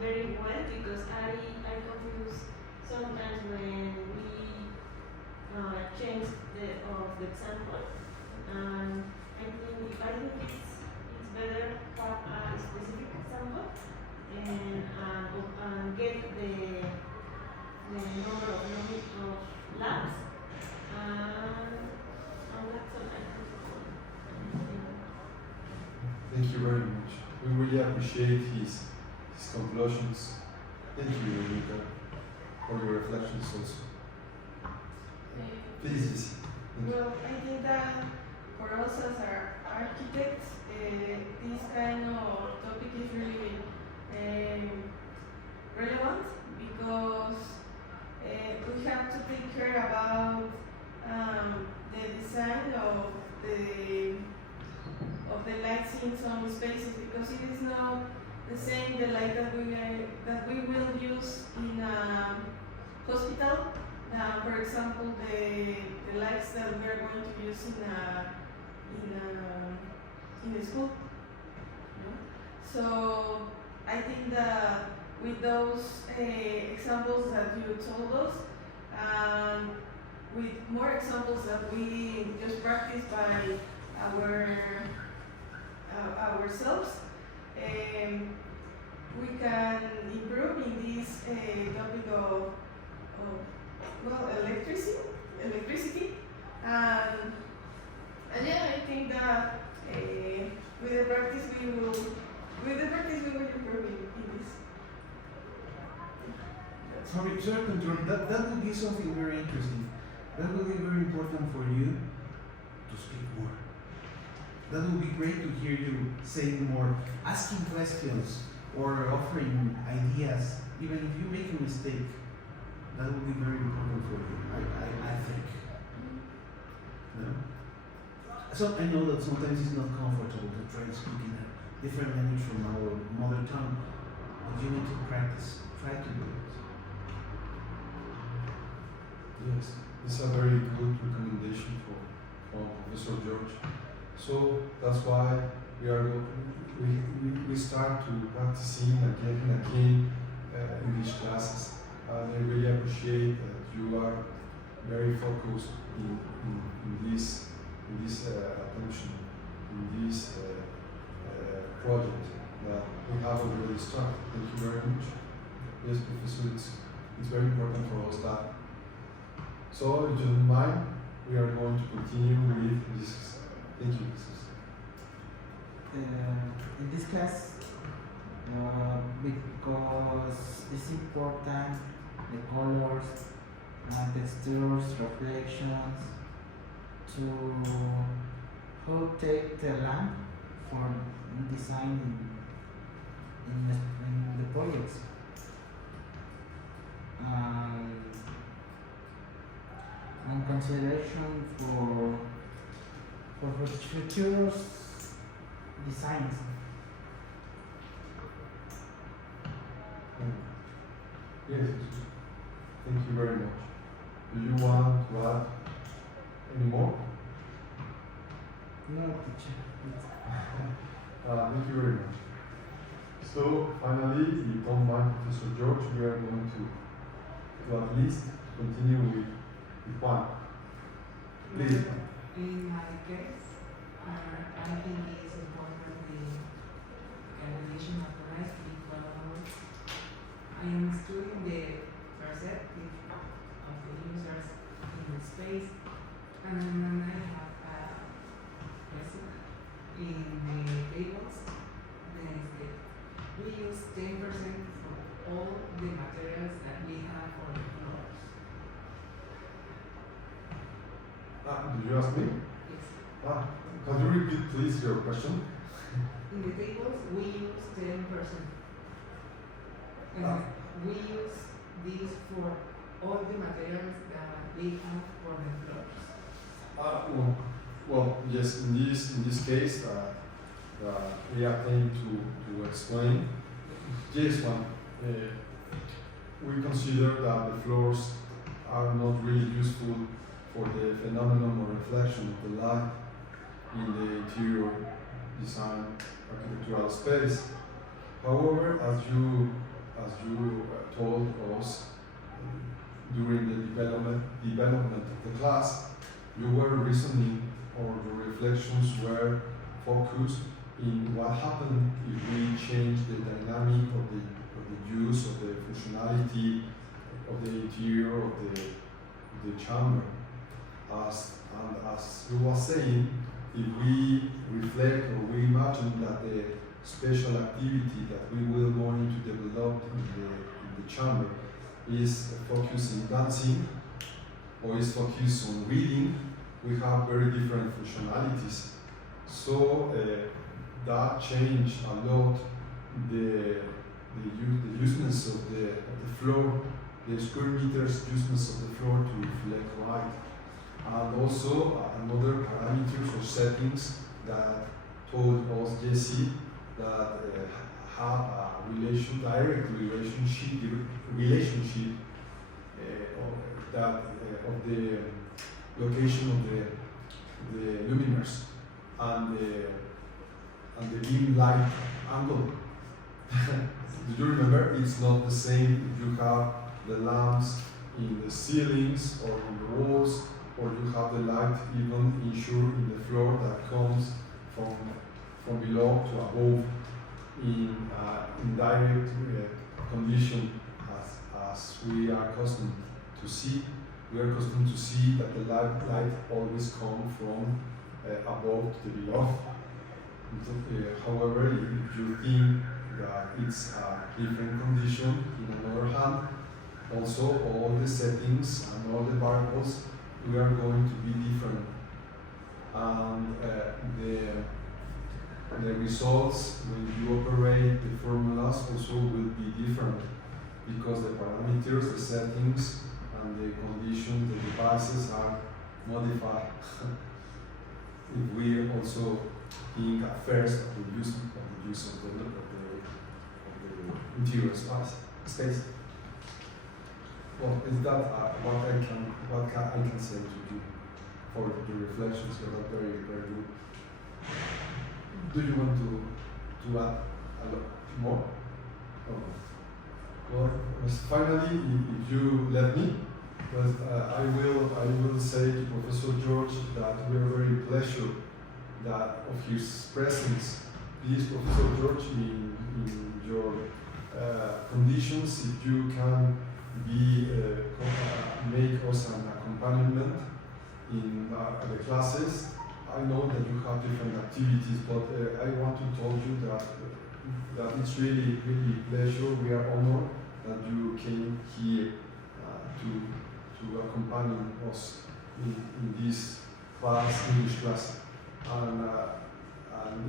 very well, because I confuse sometimes when we change the example, and I think it's better to have a specific example and get the number of labs, and that's all I think. Thank you very much. We really appreciate his conclusions. Thank you, Eureka, for your reflections also. Please, Jesse. Well, I think that for us as architects, this kind of topic is really relevant, because we have to take care about the design of the lights in some spaces, because it is not the same the light that we will use in a hospital. For example, the lights that we are going to use in a school. So I think that with those examples that you told us, and with more examples that we just practice by ourselves, we can improve in this topic of well, electricity, and yeah, I think that with the practice we will improve in this. Sorry to interrupt. That would be something very interesting. That would be very important for you to speak more. That would be great to hear you saying more, asking questions, or offering ideas, even if you make a mistake. That would be very important for you, I think. No? So I know that sometimes it's not comfortable to try to speak in a different language from our mother tongue, but you need to practice. Try to do it. Yes, it's a very good recommendation from Professor George. So that's why we start to practicing again and again English classes. And I really appreciate that you are very focused in this attention, in this project that we have already started. Thank you very much. Yes, Professor, it's very important for us that. So, if you don't mind, we are going to continue with this. Thank you. In this class, because it's important, the colors and textures, reflections, to how take the lamp for design in the projects. And consideration for future designs. Yes, thank you very much. Do you want to add any more? No, teacher. Thank you very much. So, finally, if you don't mind, Professor George, we are going to at least continue with Juan. Please. In my case, I think it's important the calculation of light because I am studying the perspective of the users in the space, and I have a question in the tables. We use 10% for all the materials that we have for the floors. Did you ask me? Yes. Can you repeat please your question? In the tables, we use 10%. We use these for all the materials that we have for the floors. Well, yes. In this case, we are trying to explain. Yes, one. We consider that the floors are not really useful for the phenomenon or reflection of the light in the interior design architectural space. However, as you told us during the development of the class, you were reasoning or your reflections were focused in what happened if we change the dynamic of the use of the functionality of the interior of the chamber. As you were saying, if we reflect or we imagine that the special activity that we will going to develop in the chamber is focused in dancing or is focused on reading, we have very different functionalities. So that changed a lot the useness of the floor, the square meters useness of the floor to reflect light. And also another parameters or settings that told us Jesse that have a direct relationship of the location of the luminaires and the beam light angle. Do you remember? It's not the same if you have the lamps in the ceilings or on the walls, or you have the light even insured in the floor that comes from below to above. in indirect condition as we are accustomed to see. We are accustomed to see that the light always comes from above to below. However, if you think that it's a different condition, in another hand, also all the settings and all the variables we are going to be different, and the results when you operate the formulas also will be different, because the parameters, the settings, and the conditions, the devices are modified. If we also think at first of the use of the interior space. Well, is that what I can say to you for the reflections? That are very, very good. Do you want to add a lot more? Well, finally, if you let me, I will say to Professor George that we are very pleased that of his presence. Please, Professor George, in your conditions, if you can make us an accompaniment in the classes. I know that you have different activities, but I want to tell you that it's really, really pleasure. We are honored that you came here to accompany us in this class, English class. And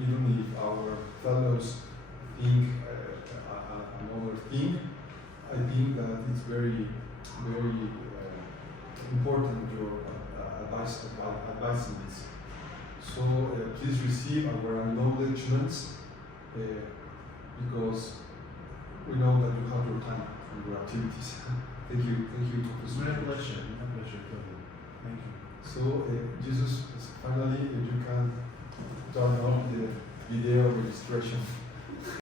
even if our fellows think another thing, I think that it's very, very important your advice in this. So please receive our acknowledgements because we know that you have your time and your activities. Thank you, Professor. My pleasure, Claudio. Thank you. So, Jesus, finally, if you can turn on the video registration.